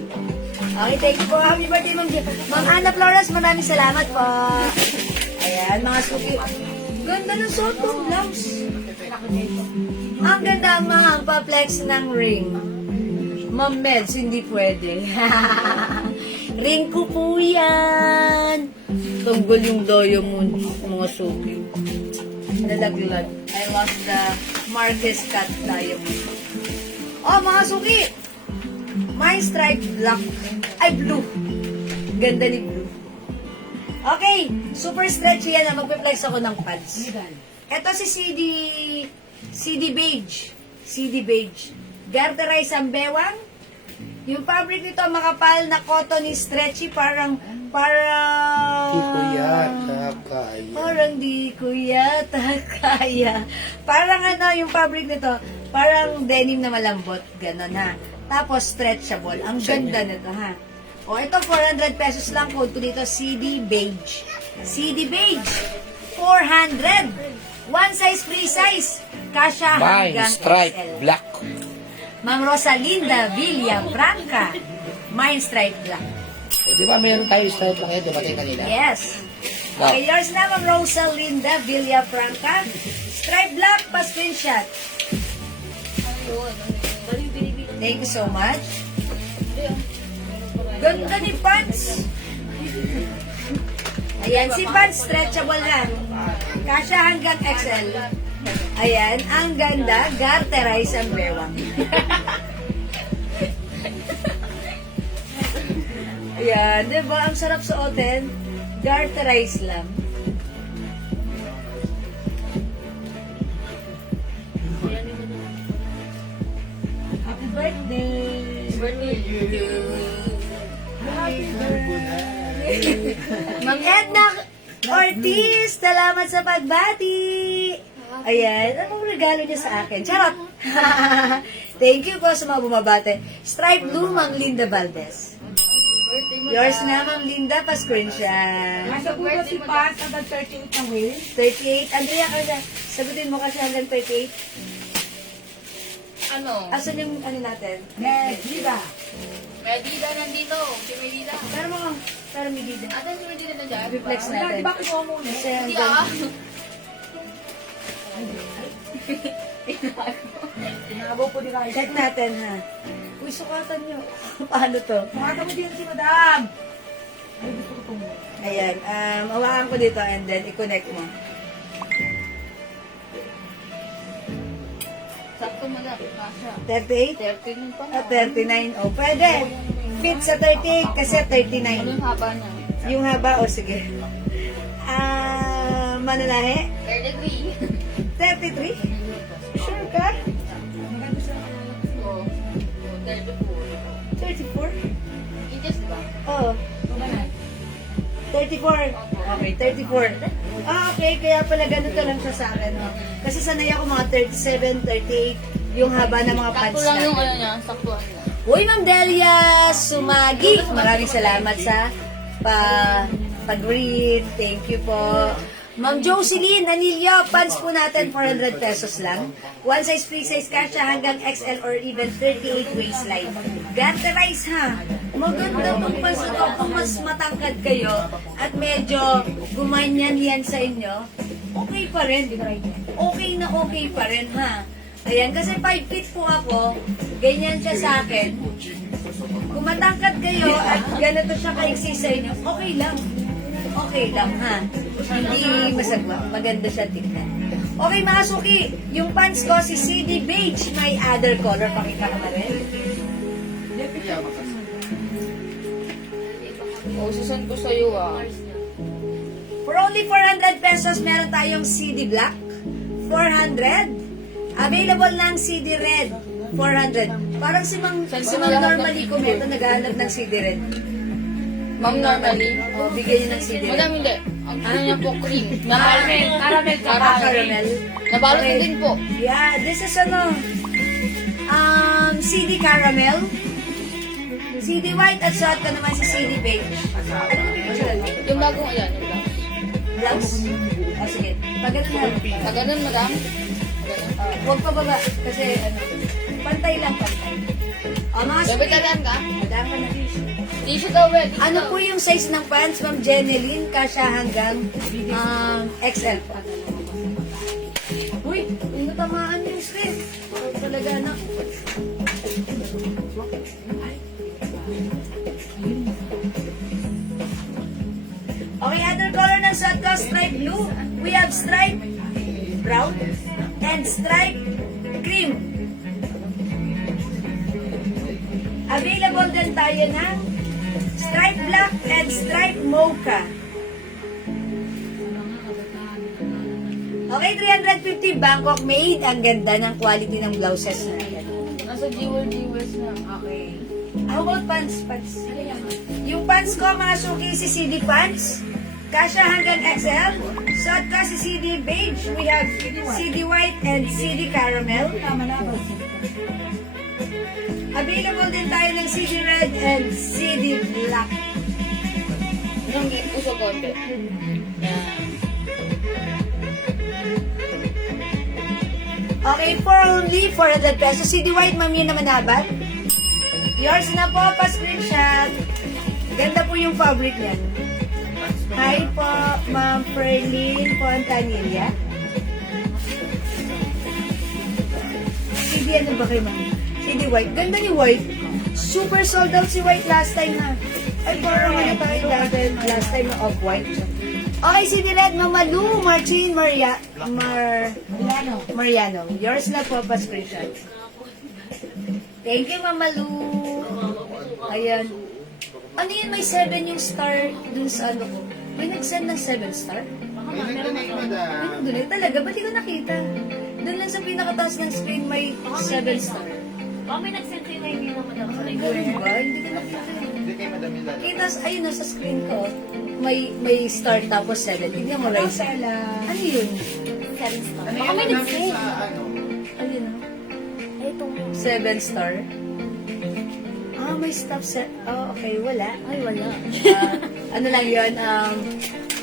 Okay, thank you po. Happy birthday, Ma'am. Ma'am Ana Flores, maraming salamat po. Ayan, mga suki. Ganda ng suot ng blouse. Ang ganda, ma'am. Pa-flex ng ring. Ma'am Meds, hindi pwede. Ring ko po yan. Tunggol yung doyo mo, mga suki. Nalaglag. I lost the Marquez cut diamond. Oh, mga suki! My stripe black. Ay, blue. Ganda ni blue. Okay, super stretchy yan. Magpe-flex ako ng pads. Ito si CD beige. CD beige. Garterize ang bewang. Yung fabric nito, makapal na cotton is stretchy. Parang Di ko yata kaya. Parang di ko yata kaya. Parang yung fabric nito, parang denim na malambot. Ganon ha. Tapos stretchable. Ang ganda nito ha. O ito, 400 pesos lang. Code ko dito, CD Beige. CD Beige. 400. One size, free size. Kasha Mine hanggang stripe XL. black. Ma'am Rosalinda Villafranca. Mine stripe black. Di ba meron tayo stripe black yan? Dumatay kanina. Yes. Okay, yours na, Ma'am Rosalinda Villafranca. Stripe black, pa-screenshot. Thank you so much. Ganda ni pants. Ayan, si pants stretchable na. Kasha hanggang XL. Ayan, ang ganda. Garterize ang bewang. Ayan, di ba? Ang sarap suotin. Garterize lang. Happy birthday! Happy birthday! Ma'am Edna Ortiz, salamat sa pagbati. Ayan, anong regalo niya sa akin? Charot! Thank you po sa mga bumabate. Stripe Blue, Ma'am Linda Valdez. Yours na, Ma'am Linda, pa-screenshot. Nasa buka si Pat, hanggang 38 na will. 38. Andrea, kasi sagutin mo kasi hanggang 38. Ano? Asan yung ano natin? Medida. Medida nandito. Si Medida. Pero may dito. Atan si Medida na dyan? Reflex Wala, natin. di ba kinuha muna? Kasi Hindi hanggang... ah. Tinabaw po di kayo. Check natin, ha? Uy, sukatan nyo. Paano to? Makata mo din si Madam. Ay, gusto ko itong Ayan, hawakan ko dito and then i-connect mo. Sakto mo na. Kasha. 38? 13 pa na. 39. O, pwede. Fit sa 38 kasi Ano 39. yung haba niya? Yung haba, o sige. Mananahe? 33. 33? Sure ka? maganda siya. Oo. 34. 34? Inches ba? Oo. Mabanay. 34. Okay, 34. Okay, kaya pala ganito lang siya sa akin. No? Kasi sanay ako mga 37, 38, yung haba ng mga Sakto pants lang yung natin. ano niya. Saktuan niya. Uy, Ma'am Delia Sumagi, maraming salamat sa pag-read. Thank you po. Ma'am Jocelyn Anilio, pants po natin 400 pesos lang. One size, free size, kasha hanggang XL or even 38 waistline. Garterize ha. Maganda pang pants na to kung mas matangkad kayo at medyo gumanyan yan sa inyo. Okay pa rin. Okay na okay pa rin ha. Ayan, kasi 5 feet po ako, ganyan siya sa akin. Kung matangkad kayo at ganito siya kaiksi sa inyo, okay lang. Okay lang, ha? Hindi masagwa. Maganda siya tingnan. Okay, mga suki, yung pants ko, si CD Beige, may other color. Pakita ka rin. Oo, susan ko sa'yo ah. For only 400 pesos, meron tayong CD Black. 400. Available ng CD Red. 400. Parang si Mang normally kumeto naghahanap ng CD Red. Ma'am, normally. O, bigyan niyo ng CD Red. Madam, hindi. Ang ano niya po, cream. Caramel. Caramel. Caramel. Nabalot Okay. na din po. Yeah, this is CD Caramel. CD White at suot ka naman si CD Beige. Ano yung picture? Yung bagong ayan. Yung bagong. Blouse? O sige, pagano na. Pag ganun, madam. Ganun. Huwag pa baba kasi pantay lang, pantay. O mga Dapat talaan ka? madama na tissue. Tissue daw, eh. Tissue Ano daw. po yung size ng pants, Ma'am Jeneline? Kasya hanggang XL po. Uy, yung natamaan yung strip. Talaga na. Okay, other color ng suot ko, stripe blue. We have stripe brown and stripe cream. Available din tayo ng stripe black and stripe mocha. Okay, 350 Bangkok made. Ang ganda ng quality ng blouses natin. Nasa jewels na. Okay. How about pants? Pants. Yung pants ko, mga suki, si CD pants. Kasha hanggang XL. Suot ko si CD beige. We have CD white and CD caramel. Available din tayo ng CD red and CD black. Yung uso konti. Okay, for only 400 pesos. CD white, ma'am, yun naman nabat. Yours na po, pa-screenshot. Ganda po yung fabric niyan. Hi po, Ma'am Perlin Fontanilla. CD ano ba kay ma'am? CD white. Ganda ni white. Super sold out si white last time na. Ay, parang ano tayo dati. Last time na off-white. Okay, CD red, Mama Lu, Marcin, Mariano. Yours na po, pa-screenshot. Thank you, Mama Lu. Ayan. Ano yun, may 7 yung star dun sa ano ko. May nag-send ng 7 star? May nag-donate, madam. Ay, doon talaga. Ba't di ko nakita? Doon lang sa pinakataas ng screen may 7 star. Baka may nag-send sa'yo na hindi naman ako sa Ganun live. ba? Hindi ko nakita. Hindi kay madam yung lalaki. Kita, ayun na sa screen ko. May star tapos 7. Tignan mo, Hello, right? Stella. Ano yun? 7 star. Ano Baka yan may namin nag-send. sa ano? Ayun na. Ay, itong 7 star. Ah, may stop set. Oh, okay. Wala. Ay, wala. Ano lang yun?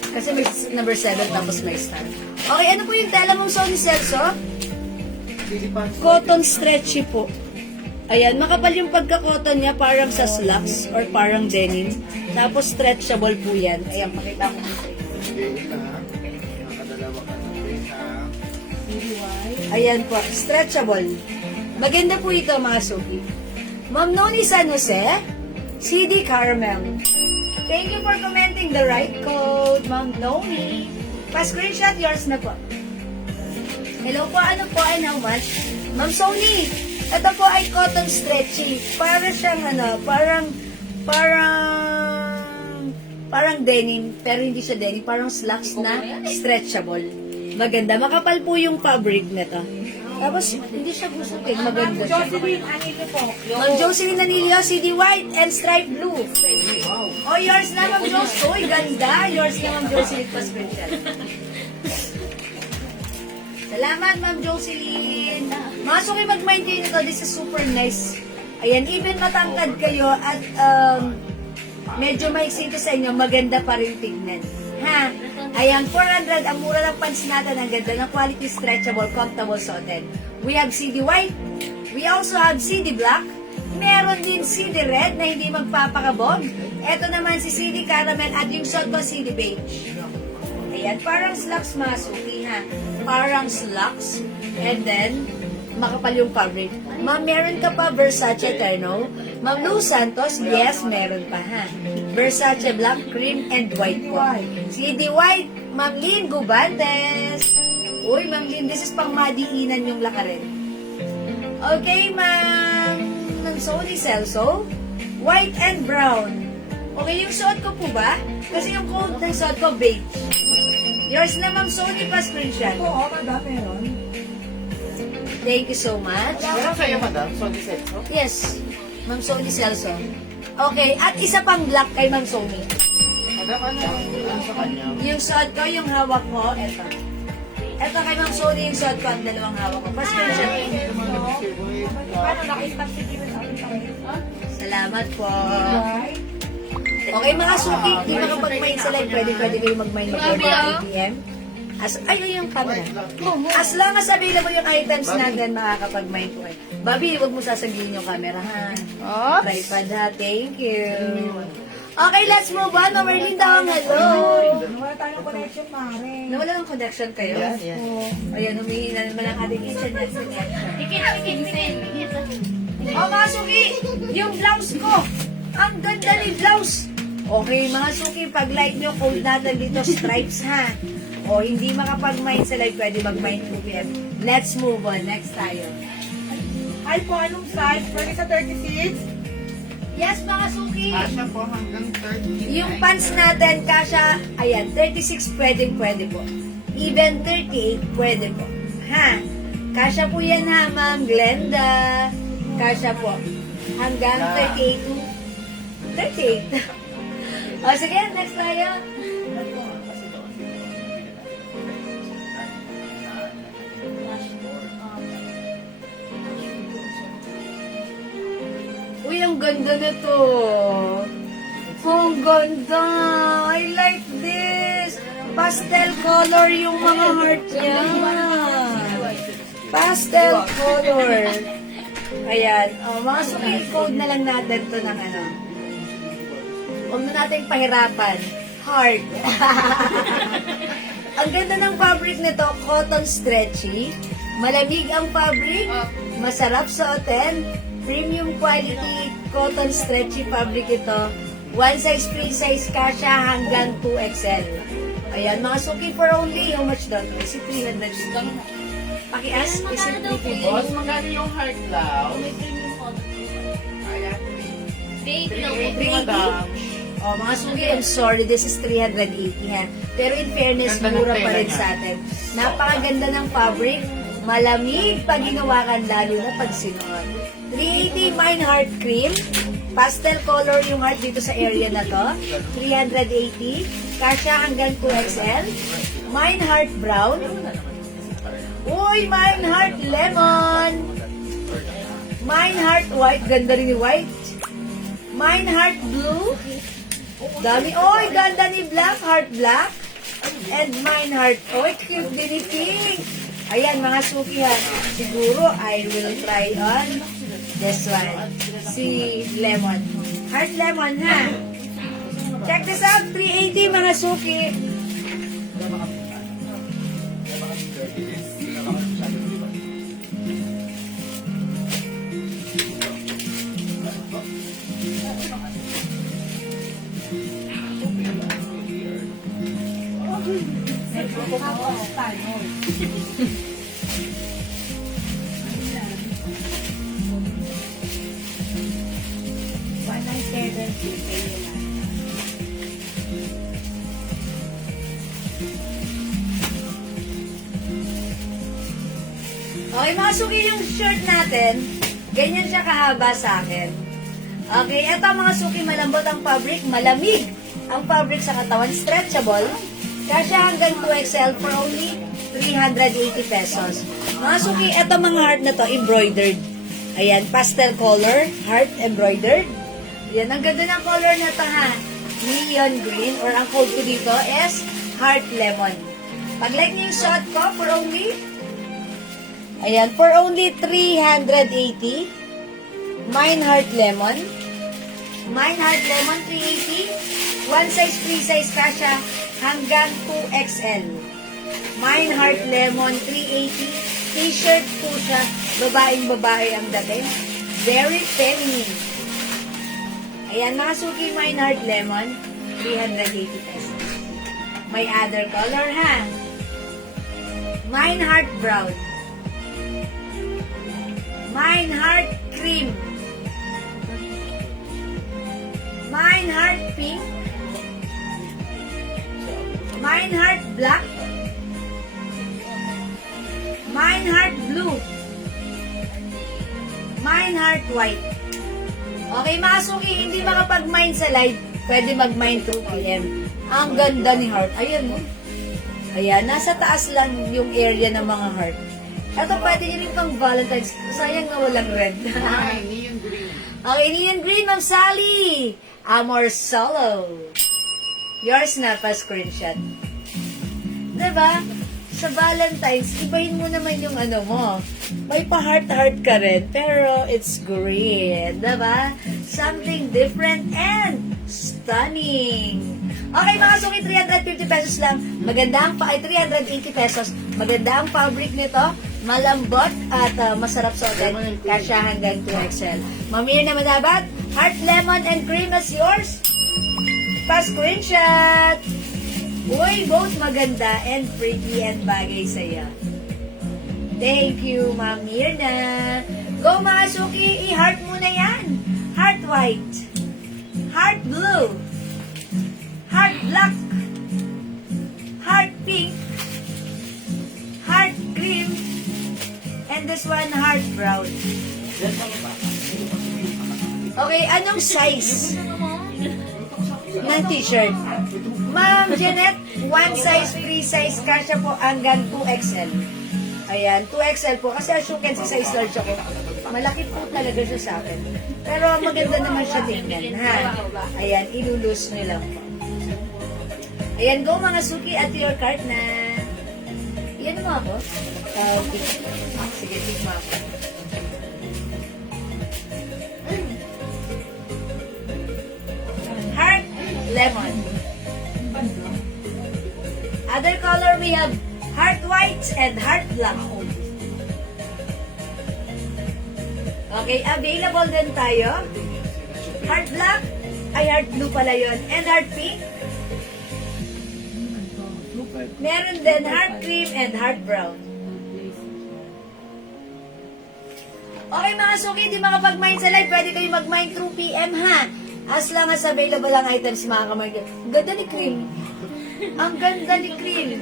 Kasi may number 7 tapos may star. Okay, ano po yung tela mong Sony Celso? Silipan. Cotton stretchy po. Ayan, makapal yung pagka-cotton niya, parang sa slacks or parang denim. Tapos stretchable po yan. Ayan, pakita ko mo sa inyo. Hindi na. Nakadalawa ka na rin ha. Ayan po, stretchable. Maganda po ito, mga suki. Ma'am Noni San Jose, CD Caramel. Thank you for commenting the right code, Ma'am Noni. Pa-screenshot yours na po. Hello po, ano po and how much? Ma'am Sony, ito po ay cotton stretchy. Para siyang parang denim, pero hindi siya denim, parang slacks na stretchable. Maganda, makapal po yung fabric nito. Tapos, hindi siya gusutin, maganda siya. Jocelyn, Anilo po. Ma'am Jocelyn Anilio, CD white and stripe blue. Oh, yours na, Ma'am Jos. Uy, ganda. Yours na, Ma'am Jocelyn. Pa-screenshot. Salamat, Ma'am Jocelyn. Mga suki, mag-mind kayo nito. This is super nice. Ayan, even matangkad kayo at medyo maiksi ito sa inyo, maganda pa rin tignan. Ha? Ayan, 400. Ang mura ng pants natin. Ang ganda ng quality, stretchable, comfortable suotin. We have CD white. We also have CD black. Meron din CD red na hindi magpapakabog. Ito naman si CD caramel at yung suot ko CD beige. Ayan, parang slacks mga suki, ha? Parang slacks. And then, makapal yung fabric. Ma'am, meron ka pa Versace Eterno? Ma'am Lou Santos, yes, meron pa, ha? Versace black, cream, and white po. CD white, Ma'am Lynn Gubantes. Uy, Ma'am Lynn, this is pang madiinan yung lakarin. Okay, Ma'am Sony Celso, white and brown. Okay, yung suot ko po ba? Kasi yung code ng suot ko, beige. Yours na, Ma'am Sony, pa-screenshot. Oo, madam, meron. Thank you so much. Meron sa'yo, madam? Sony Celso? Yes, Ma'am Sony Celso. Okay, at isa pang black kay Ma'am Sony. Madam, ano sa kanya? Yung suot ko, yung hawak mo, eto. Eto kay Ma'am Sony, yung suot ko, ang dalawang hawak ko. Pa-screenshot. Paano nakita si Steven sa akin kami? Salamat po. Right? Okay, mga suki, di makapag-mind sa live. Pwede kayo mag-mind mag-order ng ATM. Ay, yung camera. As long as available yung items natin, makakapag-mind po kayo. Bobby, huwag mo sasabihin yung camera, ha? Tripod, ha? Thank you. Okay, let's move on. Mamerlin daw ang hello. Wala tayong connection, Mare. Nawala ng connection kayo? Ayan, humihi na naman ang ating internet connection. Ikit. Oh, mga suki, yung blouse ko. Ang ganda ni blouse. Okay, mga suki, pag-like nyo, code natin dito, stripes, ha? O, hindi makapag-mind sa live, pwede mag-mind 2 p.m. Let's move on. Next tayo. Ay po, anong size? Pwede sa 36? Yes, mga suki. Asya po hanggang 30. Yung pants natin, kasha, ayan, 36 pwede po. Even 38 pwede po. Ha? Kasha po yan, ha, Ma'am Glenda. Kasha po. Hanggang 38 to 38. O, sige, next tayo. Uy, ang ganda nito. Ang ganda. I like this. Pastel color yung mga heart niya. Pastel color. Ayan. O, mga suki, code na lang natin to ng ano. Huwag na natin pahirapan. Heart. Ang ganda ng fabric nito, cotton stretchy. Malamig ang fabric. Masarap suotin. Premium quality cotton stretchy fabric ito. One size, free size kasha hanggang 2XL. Ayan, mga suki for only, how much daw? Is it 300? Paki-ask, is it 350? Boss, magkano yung heart lao? May premium photo. Ayan. Beige 380 daw po. 380? Oh, mga sugi, I'm sorry, this is 380 ha. Pero in fairness, Ganda ng mura pa tela rin niya. sa atin. Napakaganda ng fabric. Malamig pag ginawakan, lalo na pag sinuot. 380 Mine Heart Cream. Pastel color yung heart dito sa area na to. 380. Kasya hanggang 2XL. Mine Heart Brown. Uy, Mine Heart Lemon. Mine Heart White. Ganda rin yung white. Mine Heart Blue. Dami. Oy, ganda ni Black Heart Black. And Mine Heart. Oy, cute din ni Pink. Ayan, mga sukihan. Siguro, I will try on this one. Si Lemon. Heart Lemon, ha? Check this out. 380, mga suki. Okay, mga suki yung shirt natin. Ganyan siya kahaba sa akin. Okay, eto mga suki, malambot ang fabric, malamig ang fabric sa katawan, stretchable. Kasya hanggang 2XL for only 380 pesos. Mga suki, eto mga heart na to, embroidered. Ayan, pastel color, heart embroidered. Ayan, ang ganda ng color na to ha. Neon green, or ang code ko dito is heart lemon. Pag like niyo yung shot ko, for only ayan, for only 380. Mine Heart Lemon. Mine Heart Lemon, 380. One size, free size kasha hanggang 2XL. Mine Heart Lemon, 380. T-shirt po siya. Babaeng-babae ang dating. Very feminine. Ayan, mga suki Mine Heart Lemon, 380 pesos. May other color, ha? Mine Heart Brown. Mine Heart Cream. Mine Heart Pink. Mine Heart Black. Mine Heart Blue. Mine Heart White. Okay, mga suki, hindi makapag-mine sa live. Pwede mag-mine 2 p.m. Ang ganda ni Heart. Ayan mo. Ayan, nasa taas lang yung area ng mga heart. Ito, pwede nyo rin pang Valentine's. Sayang na walang red. Ay, neon green. Okay, Neon Green, Ma'am Sally. Amor Solo. Yours na pa screenshot. Diba? Sa Valentine's, ibahin mo naman yung ano mo. May pa-heart-heart ka rin, pero it's green. Diba? Something different and stunning. Okay, mga suki, 350 pesos lang. Maganda ang 380 pesos. Maganda ang fabric nito. Malambot at masarap suotin. Kasya hanggang 2XL. Mamir na madabat. Heart Lemon and Cream is yours. Pa-screenshot. Uy, both maganda and pretty and bagay sa'yo. Thank you, Ma'am Mirna. Go mga suki, i-heart mo na yan. Heart white. Heart blue. Heart black. Heart pink. Heart cream. And this one, heart brown. Okay, anong size ng t-shirt? Ma'am Janet, one size, free size, kasya po hanggang 2XL. Ayan, 2XL po. Kasi as you can see, size large ako. Malaki po talaga siya sa akin. Pero maganda naman siya tingnan, ha? Ayan, ilulus nyo lang po. Ayan, go mga suki at your cart na. Yan mo ako. Sige, tigma ako. Heart lemon. Other color we have heart white and heart black. Okay, available din tayo. Heart black, ay heart blue pala yun. And heart pink. Meron din heart cream and heart brown. Okay mga suki, di makapag-mine sa live, pwede kayo mag-mine through PM ha. As long as available ang items, mga kamarket. Ang ganda ni Cream. Ang ganda ni Cream.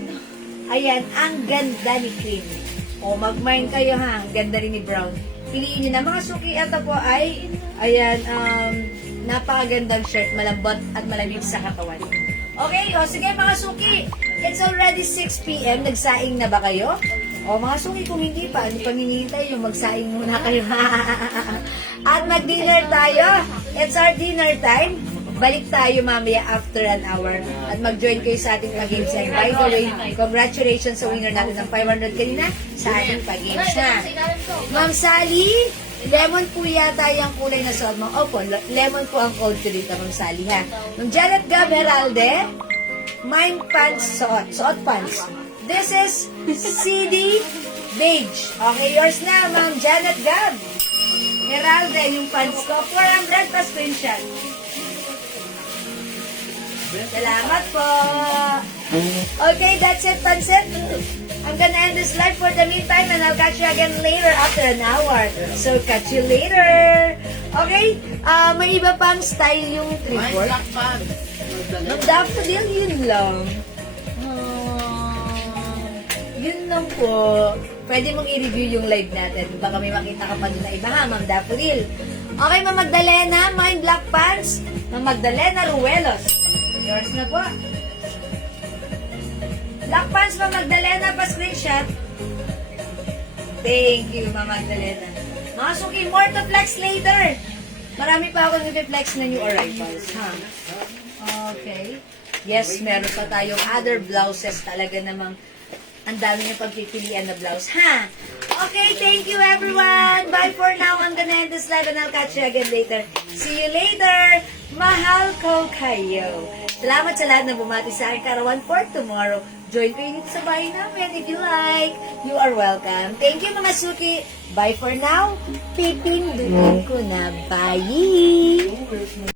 Ayan, ang ganda ni Cream. O, mag-mine kayo ha. Ang ganda rin ni Brown. Piliin nyo na. Mga suki, ito po ay, ayan, napakagandang shirt. Malambot at malamig sa katawan. Okay, o sige mga suki. It's already 6 p.m. Nagsaing na ba kayo? O mga suki, kung hindi pa, ano pa hinihintay yung magsaing muna kayo. At mag-dinner tayo. It's our dinner time. Balik tayo mamaya after an hour. At mag-join kayo sa ating pag-games. And by the way, congratulations sa winner natin ng 500 kanina sa ating pag-games na. Ma'am Sally, lemon po yata yung kulay na suot mo. Opo, lemon po ang code ko dito, Ma'am Sally, ha. Ma'am Janet Gab Heralde, mine pants suot. Suot pants. This is CD beige. Okay, yours na, Ma'am Janet Gab Heralde, yung pants ko. 400 pa screenshot. Salamat po. Okay, that's it, Pansit. I'm gonna end this live for the meantime and I'll catch you again later after an hour. So, catch you later. Okay, may iba pang style yung tripod. Magdaffodil, yun lang. Yun lang po. Pwede mong i-review yung live natin. Baka may makita ka pa doon na iba ha, Ma'am Daffodil. Okay, Ma'am Magdalena, Mine Black Pants. Ma'am Magdalena Ruelos. Yours na po. Black Pants, Ma'am Magdalena, pa-screenshot. Thank you, Ma'am Magdalena. Mga suki, more to flex later. Marami pa ako nag-flex na new arrivals, ha? Okay. Yes, meron pa tayong other blouses. Talaga namang ang dami yung pagpipilian na blouse, ha? Okay, thank you everyone. Bye for now. I'm gonna end this live and I'll catch you again later. See you later. Mahal ko kayo. Salamat sa lahat na bumati sa akin karawan for tomorrow. Join kayo dito sa bahay namin if you like. You are welcome. Thank you mga suki. Bye for now. Pipindutin ko na. Bye!